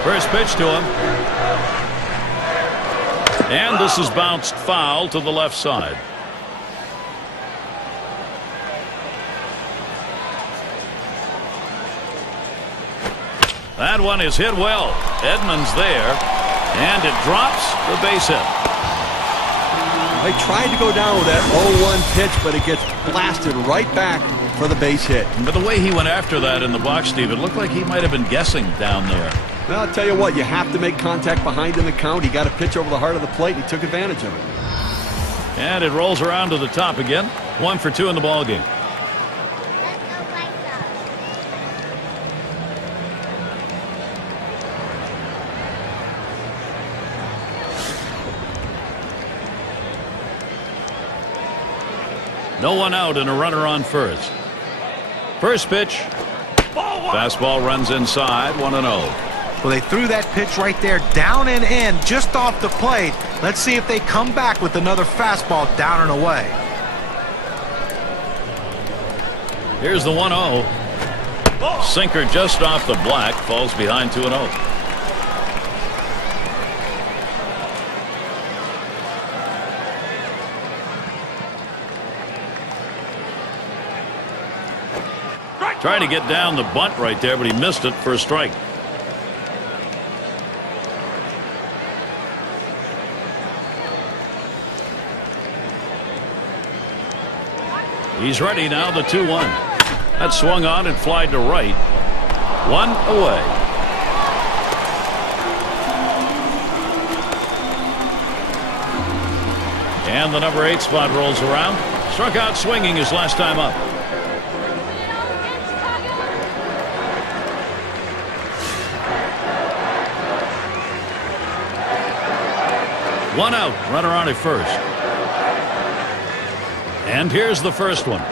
First pitch to him. And this is bounced foul to the left side. That one is hit well. Edmonds there. And it drops the base hit. They tried to go down with that 0-1 pitch, but it gets blasted right back for the base hit. But the way he went after that in the box, Steve, it looked like he might have been guessing down there. Well, I'll tell you what, you have to make contact behind in the count. He got a pitch over the heart of the plate, and he took advantage of it. And it rolls around to the top again. 1 for 2 in the ball game. No one out and a runner on first. First pitch. Fastball runs inside, 1-0. Well, they threw that pitch right there, down and in, just off the plate. Let's see if they come back with another fastball down and away. Here's the 1-0. Sinker just off the black, falls behind 2-0. Tried to get down the bunt right there, but he missed it for a strike. He's ready now, the 2-1. That swung on and flied to right. 1 away. And the number 8 spot rolls around. Struck out swinging his last time up. One out, runner on at first. And here's the first one.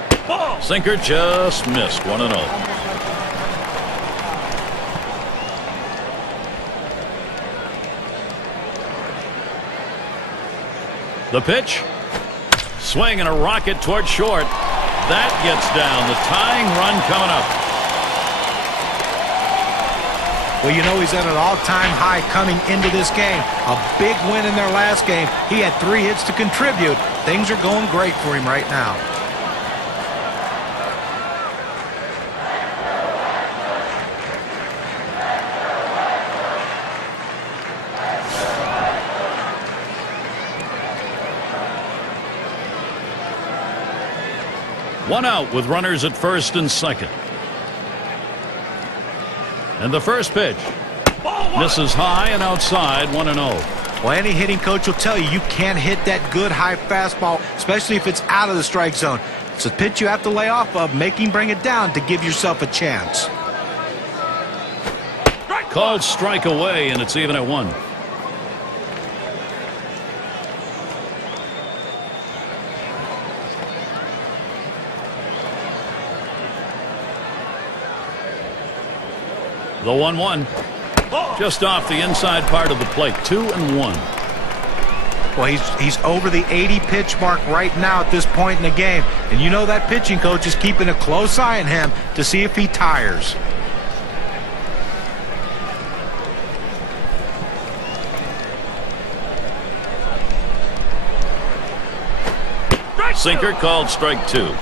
Sinker just missed, 1-0. The pitch. Swing and a rocket toward short. That gets down. The tying run coming up. Well, you know, he's at an all-time high coming into this game. A big win in their last game. He had 3 hits to contribute. Things are going great for him right now. One out with runners at first and second. And the first pitch misses high and outside, 1-0. Well, any hitting coach will tell you you can't hit that good high fastball, especially if it's out of the strike zone. It's a pitch you have to lay off of, make him bring it down to give yourself a chance. Called strike away, and it's even at 1. The 1-1 just off the inside part of the plate. 2-1. Well, he's over the 80 pitch mark right now at this point in the game, and you know that pitching coach is keeping a close eye on him to see if he tires. Sinker called strike 2.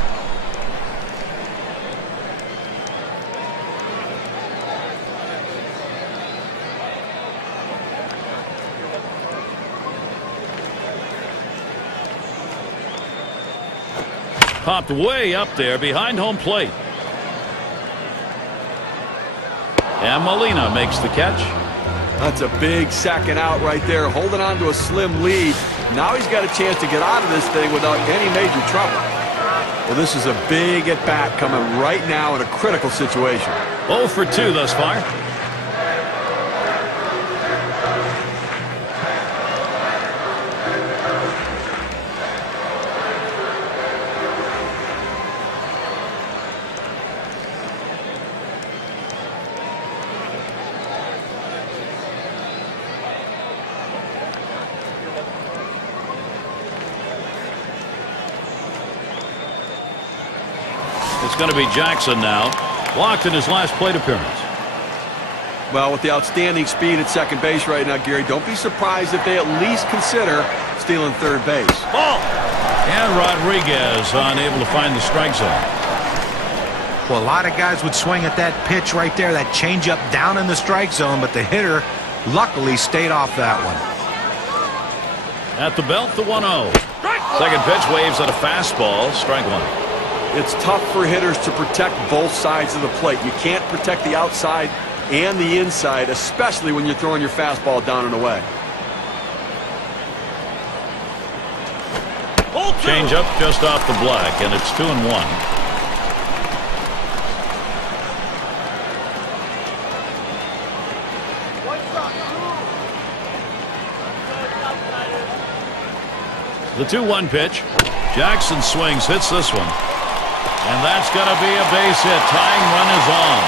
Popped way up there behind home plate. And Molina makes the catch. That's a big second out right there, holding on to a slim lead. Now he's got a chance to get out of this thing without any major trouble. Well, this is a big at-bat coming right now in a critical situation. 0 for 2 thus far. It's going to be Jackson now. Walked in his last plate appearance. Well, with the outstanding speed at second base right now, Gary, don't be surprised if they at least consider stealing third base. Ball. And Rodriguez unable to find the strike zone. Well, a lot of guys would swing at that pitch right there, that changeup down in the strike zone, but the hitter luckily stayed off that one. At the belt, the 1-0. Second pitch waves at a fastball. Strike one. It's tough for hitters to protect both sides of the plate. You can't protect the outside and the inside, especially when you're throwing your fastball down and away. Change up just off the black, and it's 2-1. The 2-1 pitch. Jackson swings, hits this one. And that's going to be a base hit. Tying run is on.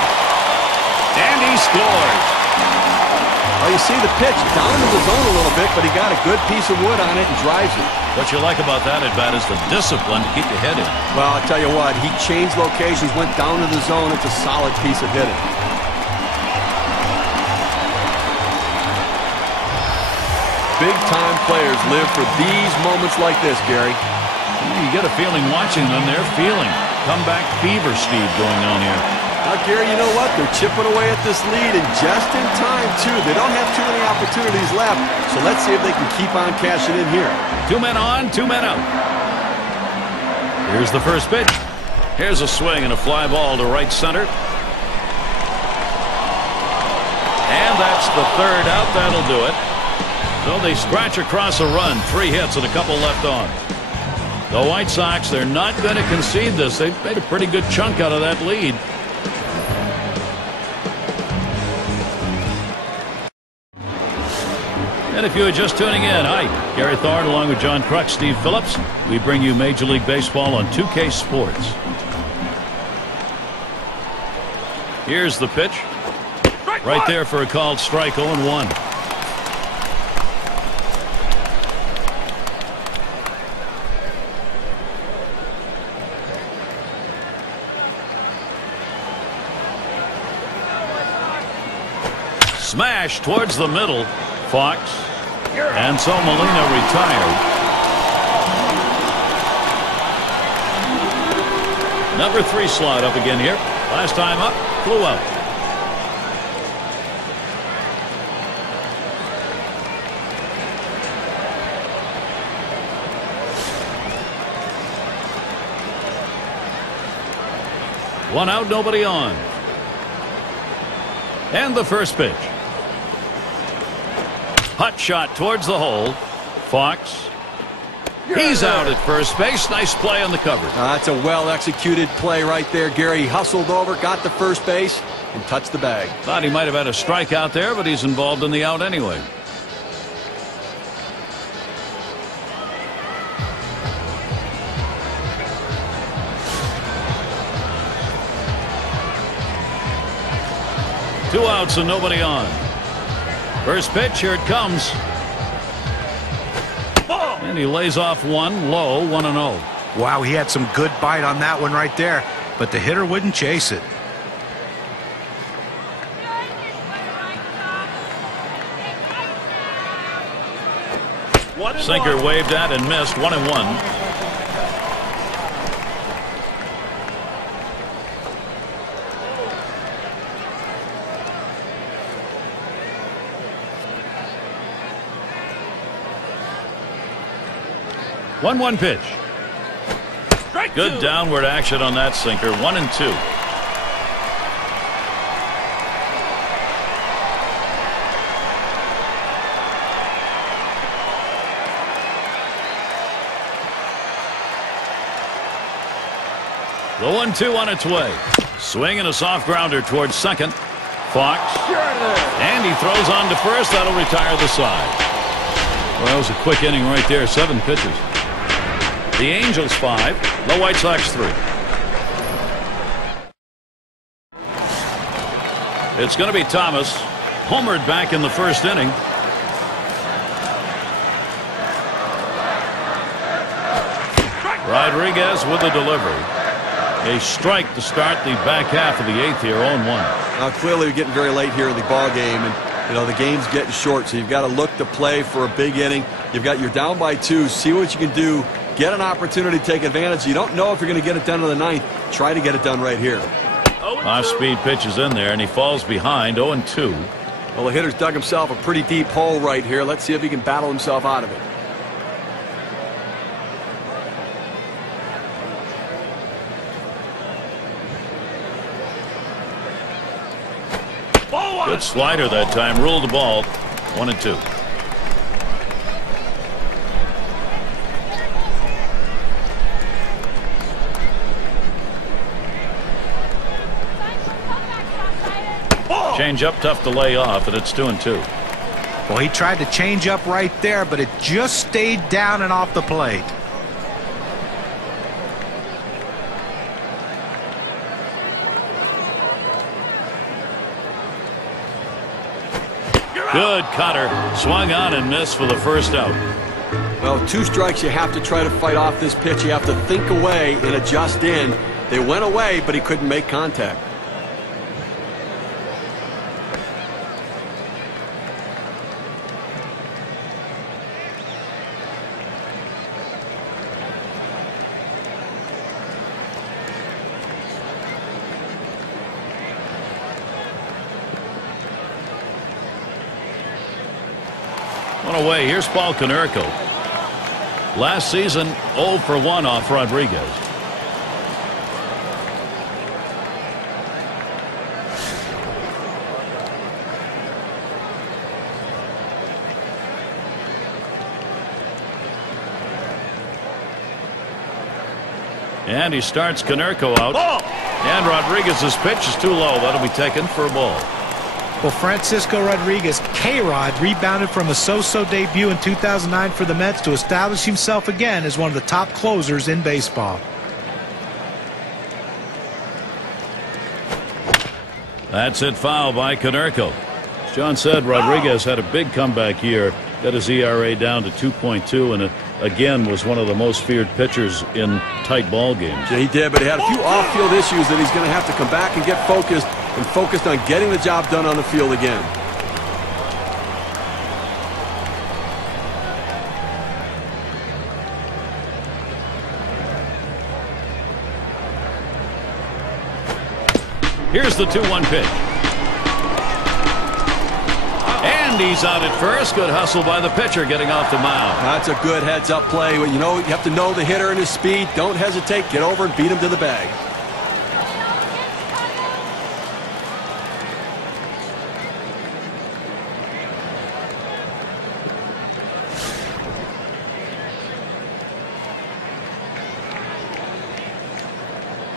And he scores. Well, you see the pitch down to the zone a little bit, but he got a good piece of wood on it and drives it. What you like about that at bat is the discipline to keep your head in. Well, I'll tell you what, he changed locations, went down to the zone. It's a solid piece of hitting. Big-time players live for these moments like this, Gary. You get a feeling watching them. They're feeling comeback fever, Steve, going on here. Now, Gary, you know what? They're chipping away at this lead, and just in time, too. They don't have too many opportunities left, so let's see if they can keep on cashing in here. 2 men on, 2 men out. Here's the first pitch. Here's a swing and a fly ball to right center. And that's the third out. That'll do it. So they scratch across a run. 3 hits and a couple left on. The White Sox, they're not going to concede this. They've made a pretty good chunk out of that lead. And if you are just tuning in, hi, Gary Thorne along with John Kruk, Steve Phillips. We bring you Major League Baseball on 2K Sports. Here's the pitch. Right there for a called strike, 0-1. Smash towards the middle. Fox. And so Molina retired. Number 3 slot up again here. Last time up, flew out. One out, nobody on. And the first pitch. Hot shot towards the hole. Fox. He's out at first base. Nice play on the cover. That's a well-executed play right there, Gary. He hustled over, got to first base, and touched the bag. Thought he might have had a strikeout there, but he's involved in the out anyway. Two outs and nobody on. First pitch, here it comes. And he lays off one low, 1-0. Wow, he had some good bite on that one right there, but the hitter wouldn't chase it. Sinker waved at and missed, 1-1. One pitch. Good downward action on that sinker. 1-2. The 1-2 on its way. Swing and a soft grounder towards second. Fox. And he throws on to first. That'll retire the side. Well, that was a quick inning right there. 7 pitches. The Angels 5, the White Sox 3. It's going to be Thomas. Homered back in the first inning. Rodriguez with the delivery. A strike to start the back half of the 8th here, 0-1. Clearly we're getting very late here in the ball game, and the game's getting short, so you've got to look to play for a big inning. You're down by 2. See what you can do. Get an opportunity to take advantage. You don't know if you're going to get it done in the 9th. Try to get it done right here. Off-speed pitch is in there, and he falls behind, 0-2. Well, the hitter's dug himself a pretty deep hole right here. Let's see if he can battle himself out of it. Good slider that time. Ruled the ball. 1-2. Change up, tough to lay off, and it's 2-2. Well, he tried to change up right there, but it just stayed down and off the plate. Good cutter. Swung on and missed for the first out. Well, 2 strikes, you have to try to fight off this pitch. You have to think away and adjust in. They went away, but he couldn't make contact. One away. Here's Paul Konerko. Last season, 0 for 1 off Rodriguez. And he starts Konerko out. And Rodriguez's pitch is too low. That'll be taken for a ball. Well, Francisco Rodriguez, K-Rod, rebounded from a so-so debut in 2009 for the Mets to establish himself again as one of the top closers in baseball. That's it, foul by Konerko. As John said, Rodriguez had a big comeback year. Got his ERA down to 2.2 and again was one of the most feared pitchers in tight ball games. Yeah, he did, but he had a few off-field issues that he's going to have to come back and get focused on getting the job done on the field again. Here's the 2-1 pitch. And he's out at first. Good hustle by the pitcher getting off the mound. That's a good heads-up play. You have to know the hitter and his speed. Don't hesitate. Get over and beat him to the bag.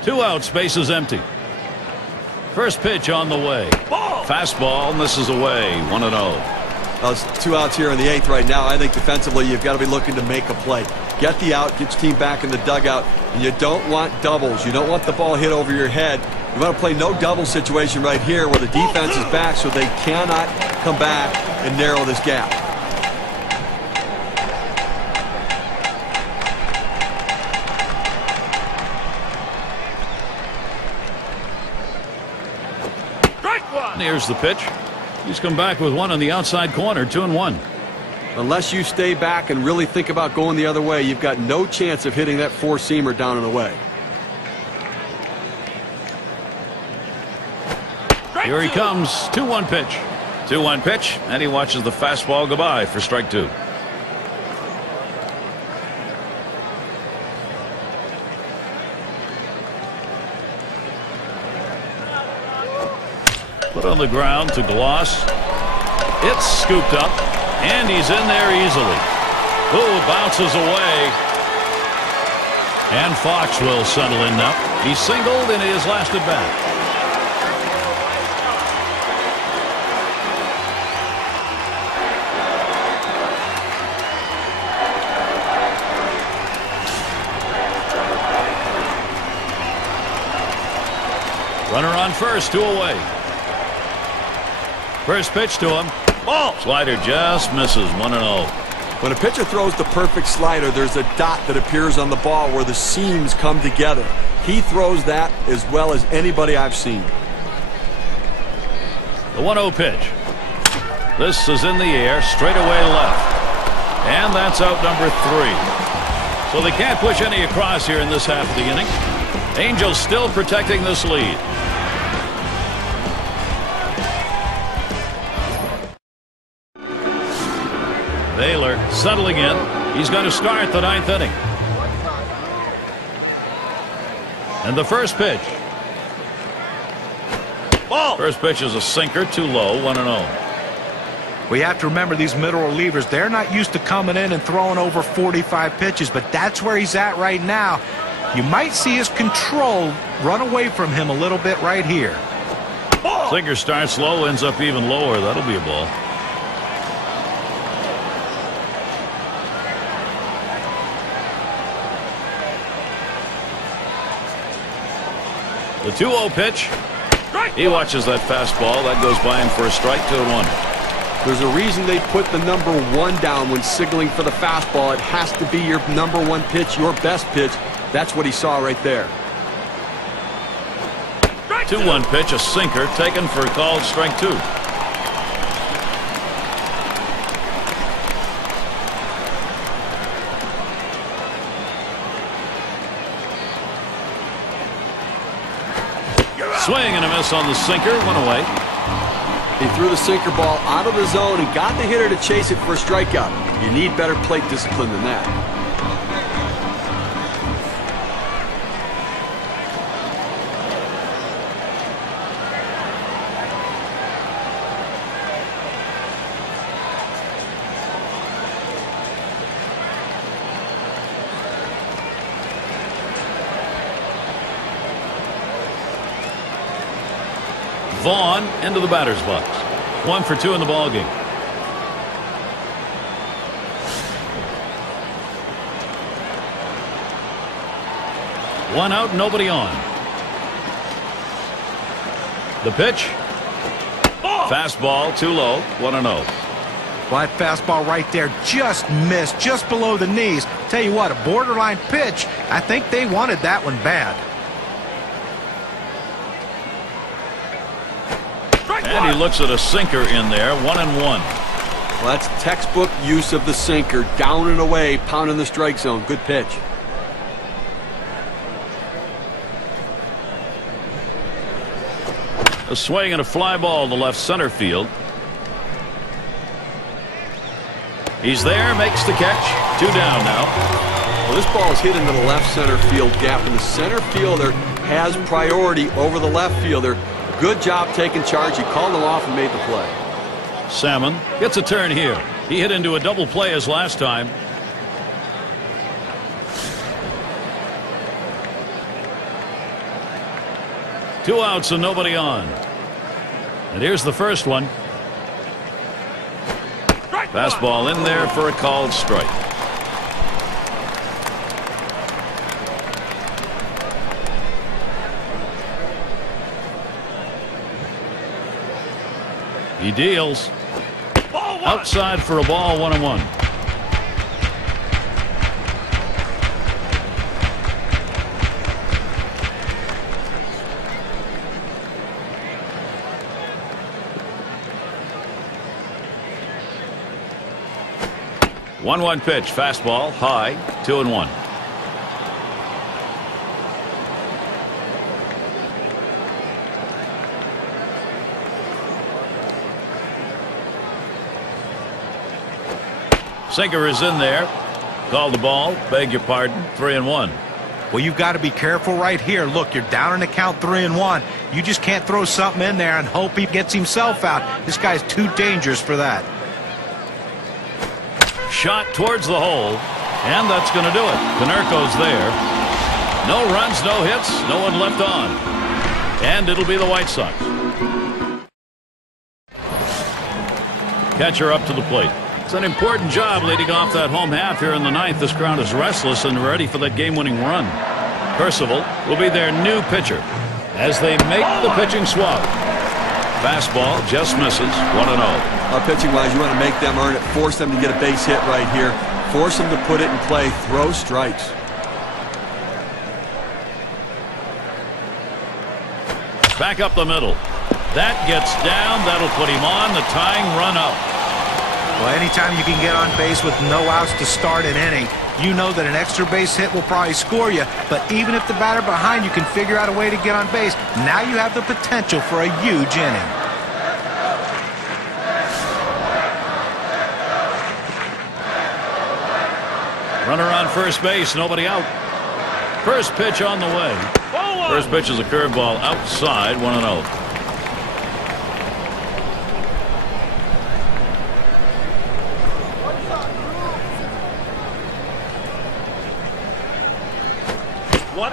Two out, space is empty. First pitch on the way. Fastball, and this is away. 1-0. Well, it's 2 outs here in the 8th right now. I think defensively you've got to be looking to make a play. Get the out, get your team back in the dugout, and you don't want doubles. You don't want the ball hit over your head. You want to play no double situation right here where the defense is back so they cannot come back and narrow this gap. Here's the pitch. He's come back with one on the outside corner. 2-1. Unless you stay back and really think about going the other way, you've got no chance of hitting that four-seamer down and away. Here he comes. 2-1 pitch. 2-1 pitch, and he watches the fastball go by for strike 2. Put on the ground to Gloss. It's scooped up, and he's in there easily. Ooh, bounces away. And Fox will settle in now. He singled in his last at bat. Runner on first, 2 away. First pitch to him. Ball. Slider just misses. 1-0. When a pitcher throws the perfect slider, there's a dot that appears on the ball where the seams come together. He throws that as well as anybody I've seen. The 1-0 pitch. This is in the air, straight away left. And that's out number 3. So they can't push any across here in this half of the inning. Angels still protecting this lead. Baylor settling in. He's going to start the 9th inning. And the first pitch. Ball. First pitch is a sinker, too low, 1-0. We have to remember these middle relievers, they're not used to coming in and throwing over 45 pitches, but that's where he's at right now. You might see his control run away from him a little bit right here. Ball. Sinker starts low, ends up even lower. That'll be a ball. The 2-0 pitch. He watches that fastball. That goes by him for a strike, 2-1. There's a reason they put the number 1 down when signaling for the fastball. It has to be your number 1 pitch, your best pitch. That's what he saw right there. 2-1 pitch, a sinker, taken for a called strike 2. Swing and a miss on the sinker, went away. He threw the sinker ball out of the zone and got the hitter to chase it for a strikeout. You need better plate discipline than that. Vaughn into the batter's box. 1 for 2 in the ball game. One out, nobody on. The pitch. Fastball, too low, 1-0. Well, that fastball right there just missed, just below the knees. Tell you what, a borderline pitch. I think they wanted that one bad. And he looks at a sinker in there, 1-1. Well, that's textbook use of the sinker. Down and away, pounding the strike zone. Good pitch. A swing and a fly ball to left center field. He's there, makes the catch. 2 down now. Well, this ball is hit into the left center field gap, and the center fielder has priority over the left fielder. Good job taking charge. He called him off and made the play. Salmon gets a turn here. He hit into a double play as last time. Two outs and nobody on. And here's the first one. Fastball in there for a called strike. He deals. Outside for a ball, 1-1. One pitch, fastball, high, 2-1. Sinker is in there. Called the ball. Beg your pardon. 3-1. Well, you've got to be careful right here. Look, you're down in the count 3-1. You just can't throw something in there and hope he gets himself out. This guy's too dangerous for that. Shot towards the hole, and that's going to do it. Konerko's there. No runs, no hits, no one left on. And it'll be the White Sox. Catcher up to the plate. It's an important job leading off that home half here in the ninth. This crowd is restless and ready for that game-winning run. Percival will be their new pitcher as they make the pitching swap. Fastball just misses. 1-0. Pitching-wise, you want to make them earn it. Force them to get a base hit right here. Force them to put it in play. Throw strikes. Back up the middle. That gets down. That'll put him on the tying run up. Well, anytime you can get on base with no outs to start an inning, you know that an extra base hit will probably score you. But even if the batter behind you can figure out a way to get on base, now you have the potential for a huge inning. Runner on first base, nobody out. First pitch on the way. First pitch is a curveball outside. 1-0.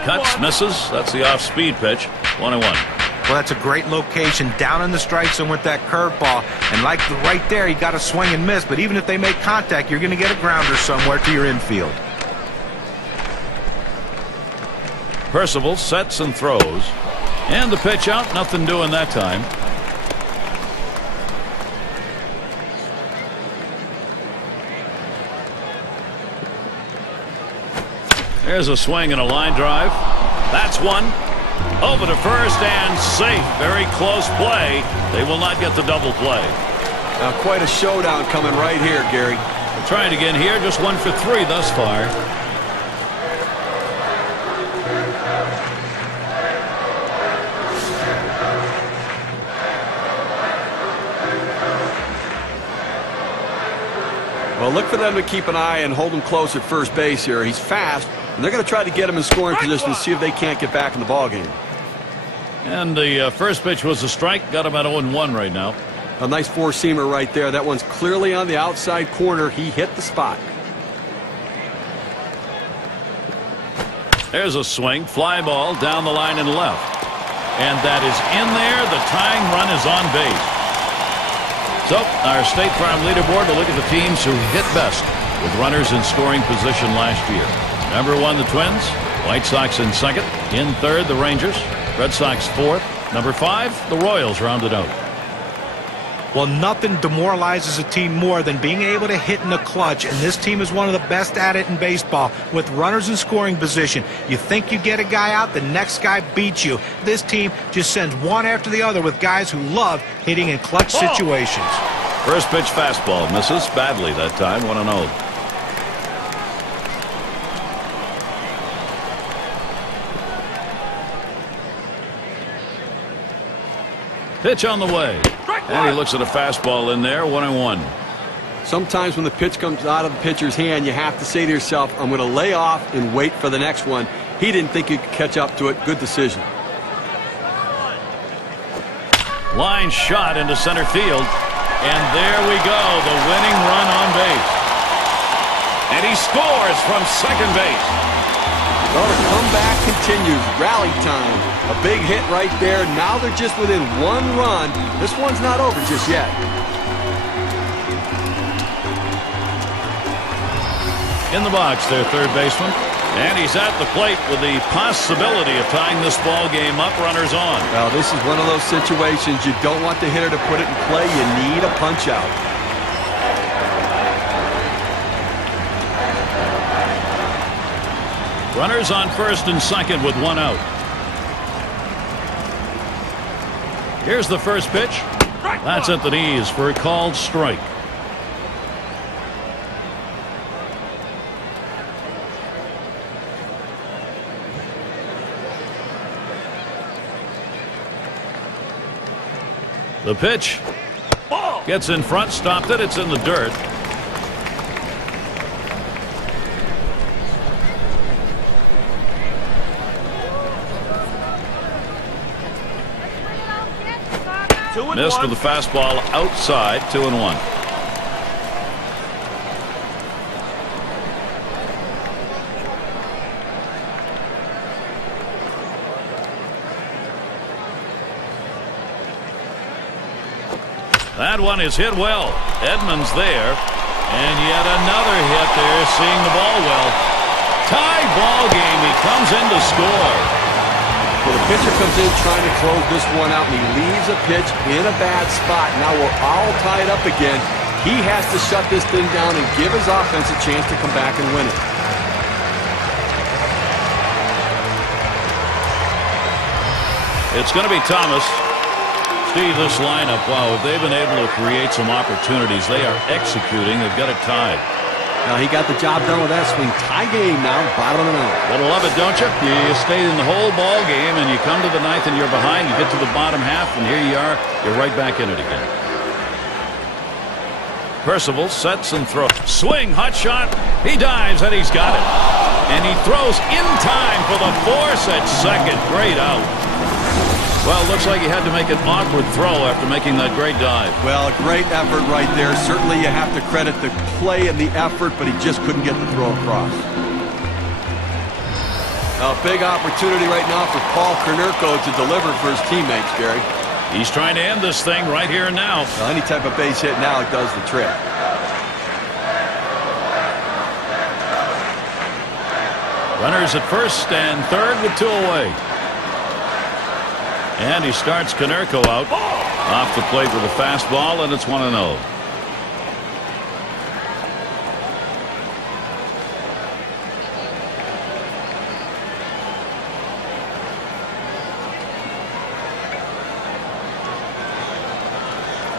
Cuts, misses. That's the off-speed pitch. 1-1. Well, that's a great location down in the strike zone with that curveball. And like right there, he got a swing and miss. But even if they make contact, you're going to get a grounder somewhere to your infield. Percival sets and throws. And the pitch out. Nothing doing that time. There's a swing and a line drive. That's one. Over to first and safe. Very close play. They will not get the double play. Now quite a showdown coming right here, Gary. They're trying again here. Just 1 for 3 thus far. Well, look for them to keep an eye and hold him close at first base here. He's fast, and they're going to try to get him in scoring position to see if they can't get back in the ballgame. And the first pitch was a strike. Got him at 0-1 right now. A nice four-seamer right there. That one's clearly on the outside corner. He hit the spot. There's a swing. Fly ball down the line and left. And that is in there. The tying run is on base. So, our State Farm leaderboard will look at the teams who hit best with runners in scoring position last year. Number 1, the Twins. White Sox in second. In third, the Rangers. Red Sox fourth. Number 5, the Royals rounded out. Well, nothing demoralizes a team more than being able to hit in the clutch, and this team is one of the best at it in baseball with runners in scoring position. You think you get a guy out, the next guy beats you. This team just sends one after the other with guys who love hitting in clutch situations. First pitch fastball misses badly that time. 1-0. Pitch on the way. And he looks at a fastball in there. 1-1. Sometimes when the pitch comes out of the pitcher's hand, you have to say to yourself, I'm going to lay off and wait for the next one. He didn't think he could catch up to it. Good decision. Line shot into center field. And there we go. The winning run on base. And he scores from second base. Well, the comeback continues. Rally time. A big hit right there. Now they're just within 1 run. This one's not over just yet. In the box, their third baseman. And he's at the plate with the possibility of tying this ball game up. Runners on. Well, this is one of those situations you don't want the hitter to put it in play. You need a punch out. Runners on first and second with 1 out. Here's the first pitch. That's at the knees for a called strike. The pitch gets in front, stopped it. It's in the dirt. Missed with the fastball outside. 2-1. That one is hit well. Edmonds there. And yet another hit there, seeing the ball well. Tie ball game. He comes in to score. Well, the pitcher comes in trying to close this one out, and he leaves a pitch in a bad spot. Now we're all tied up again. He has to shut this thing down and give his offense a chance to come back and win it. It's going to be Thomas. Steve, this lineup, wow, if they've been able to create some opportunities, they are executing. They've got it tied. Now he got the job done with that swing. Tie game now, bottom of the ninth. Gotta love it, don't you? You stay in the whole ball game, and you come to the ninth, and you're behind. You get to the bottom half, and here you are. You're right back in it again. Percival sets and throws. Swing, hot shot. He dives, and he's got it. And he throws in time for the force at second. Great out. Well, it looks like he had to make an awkward throw after making that great dive. Well, a great effort right there. Certainly you have to credit the play and the effort, but he just couldn't get the throw across. A big opportunity right now for Paul Konerko to deliver for his teammates, Gary. He's trying to end this thing right here and now. Well, any type of base hit now does the trick. Runners at first and third with 2 away. And he starts Konerko out off the plate with a fastball, and it's 1-0.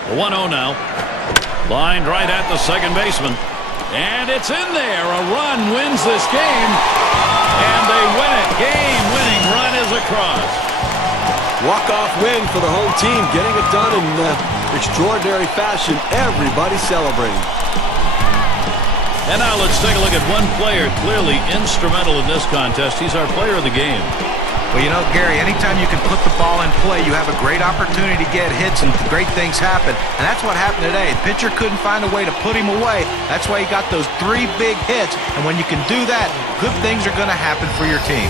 The 1-0 now. Lined right at the second baseman. And it's in there. A run wins this game. And they win it. Game-winning run is across. Walk-off win for the home team, getting it done in extraordinary fashion. Everybody celebrating. And now let's take a look at one player clearly instrumental in this contest. He's our player of the game. Well, you know, Gary, anytime you can put the ball in play, you have a great opportunity to get hits and great things happen. And that's what happened today. The pitcher couldn't find a way to put him away. That's why he got those 3 big hits. And when you can do that, good things are going to happen for your team.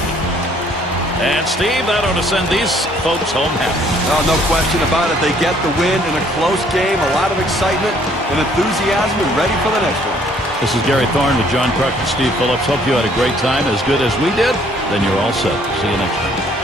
And Steve, that ought to send these folks home happy. Oh, no question about it. They get the win in a close game, a lot of excitement and enthusiasm, and ready for the next one. This is Gary Thorne with John Kruk and Steve Phillips. Hope you had a great time, as good as we did. Then you're all set. See you next time.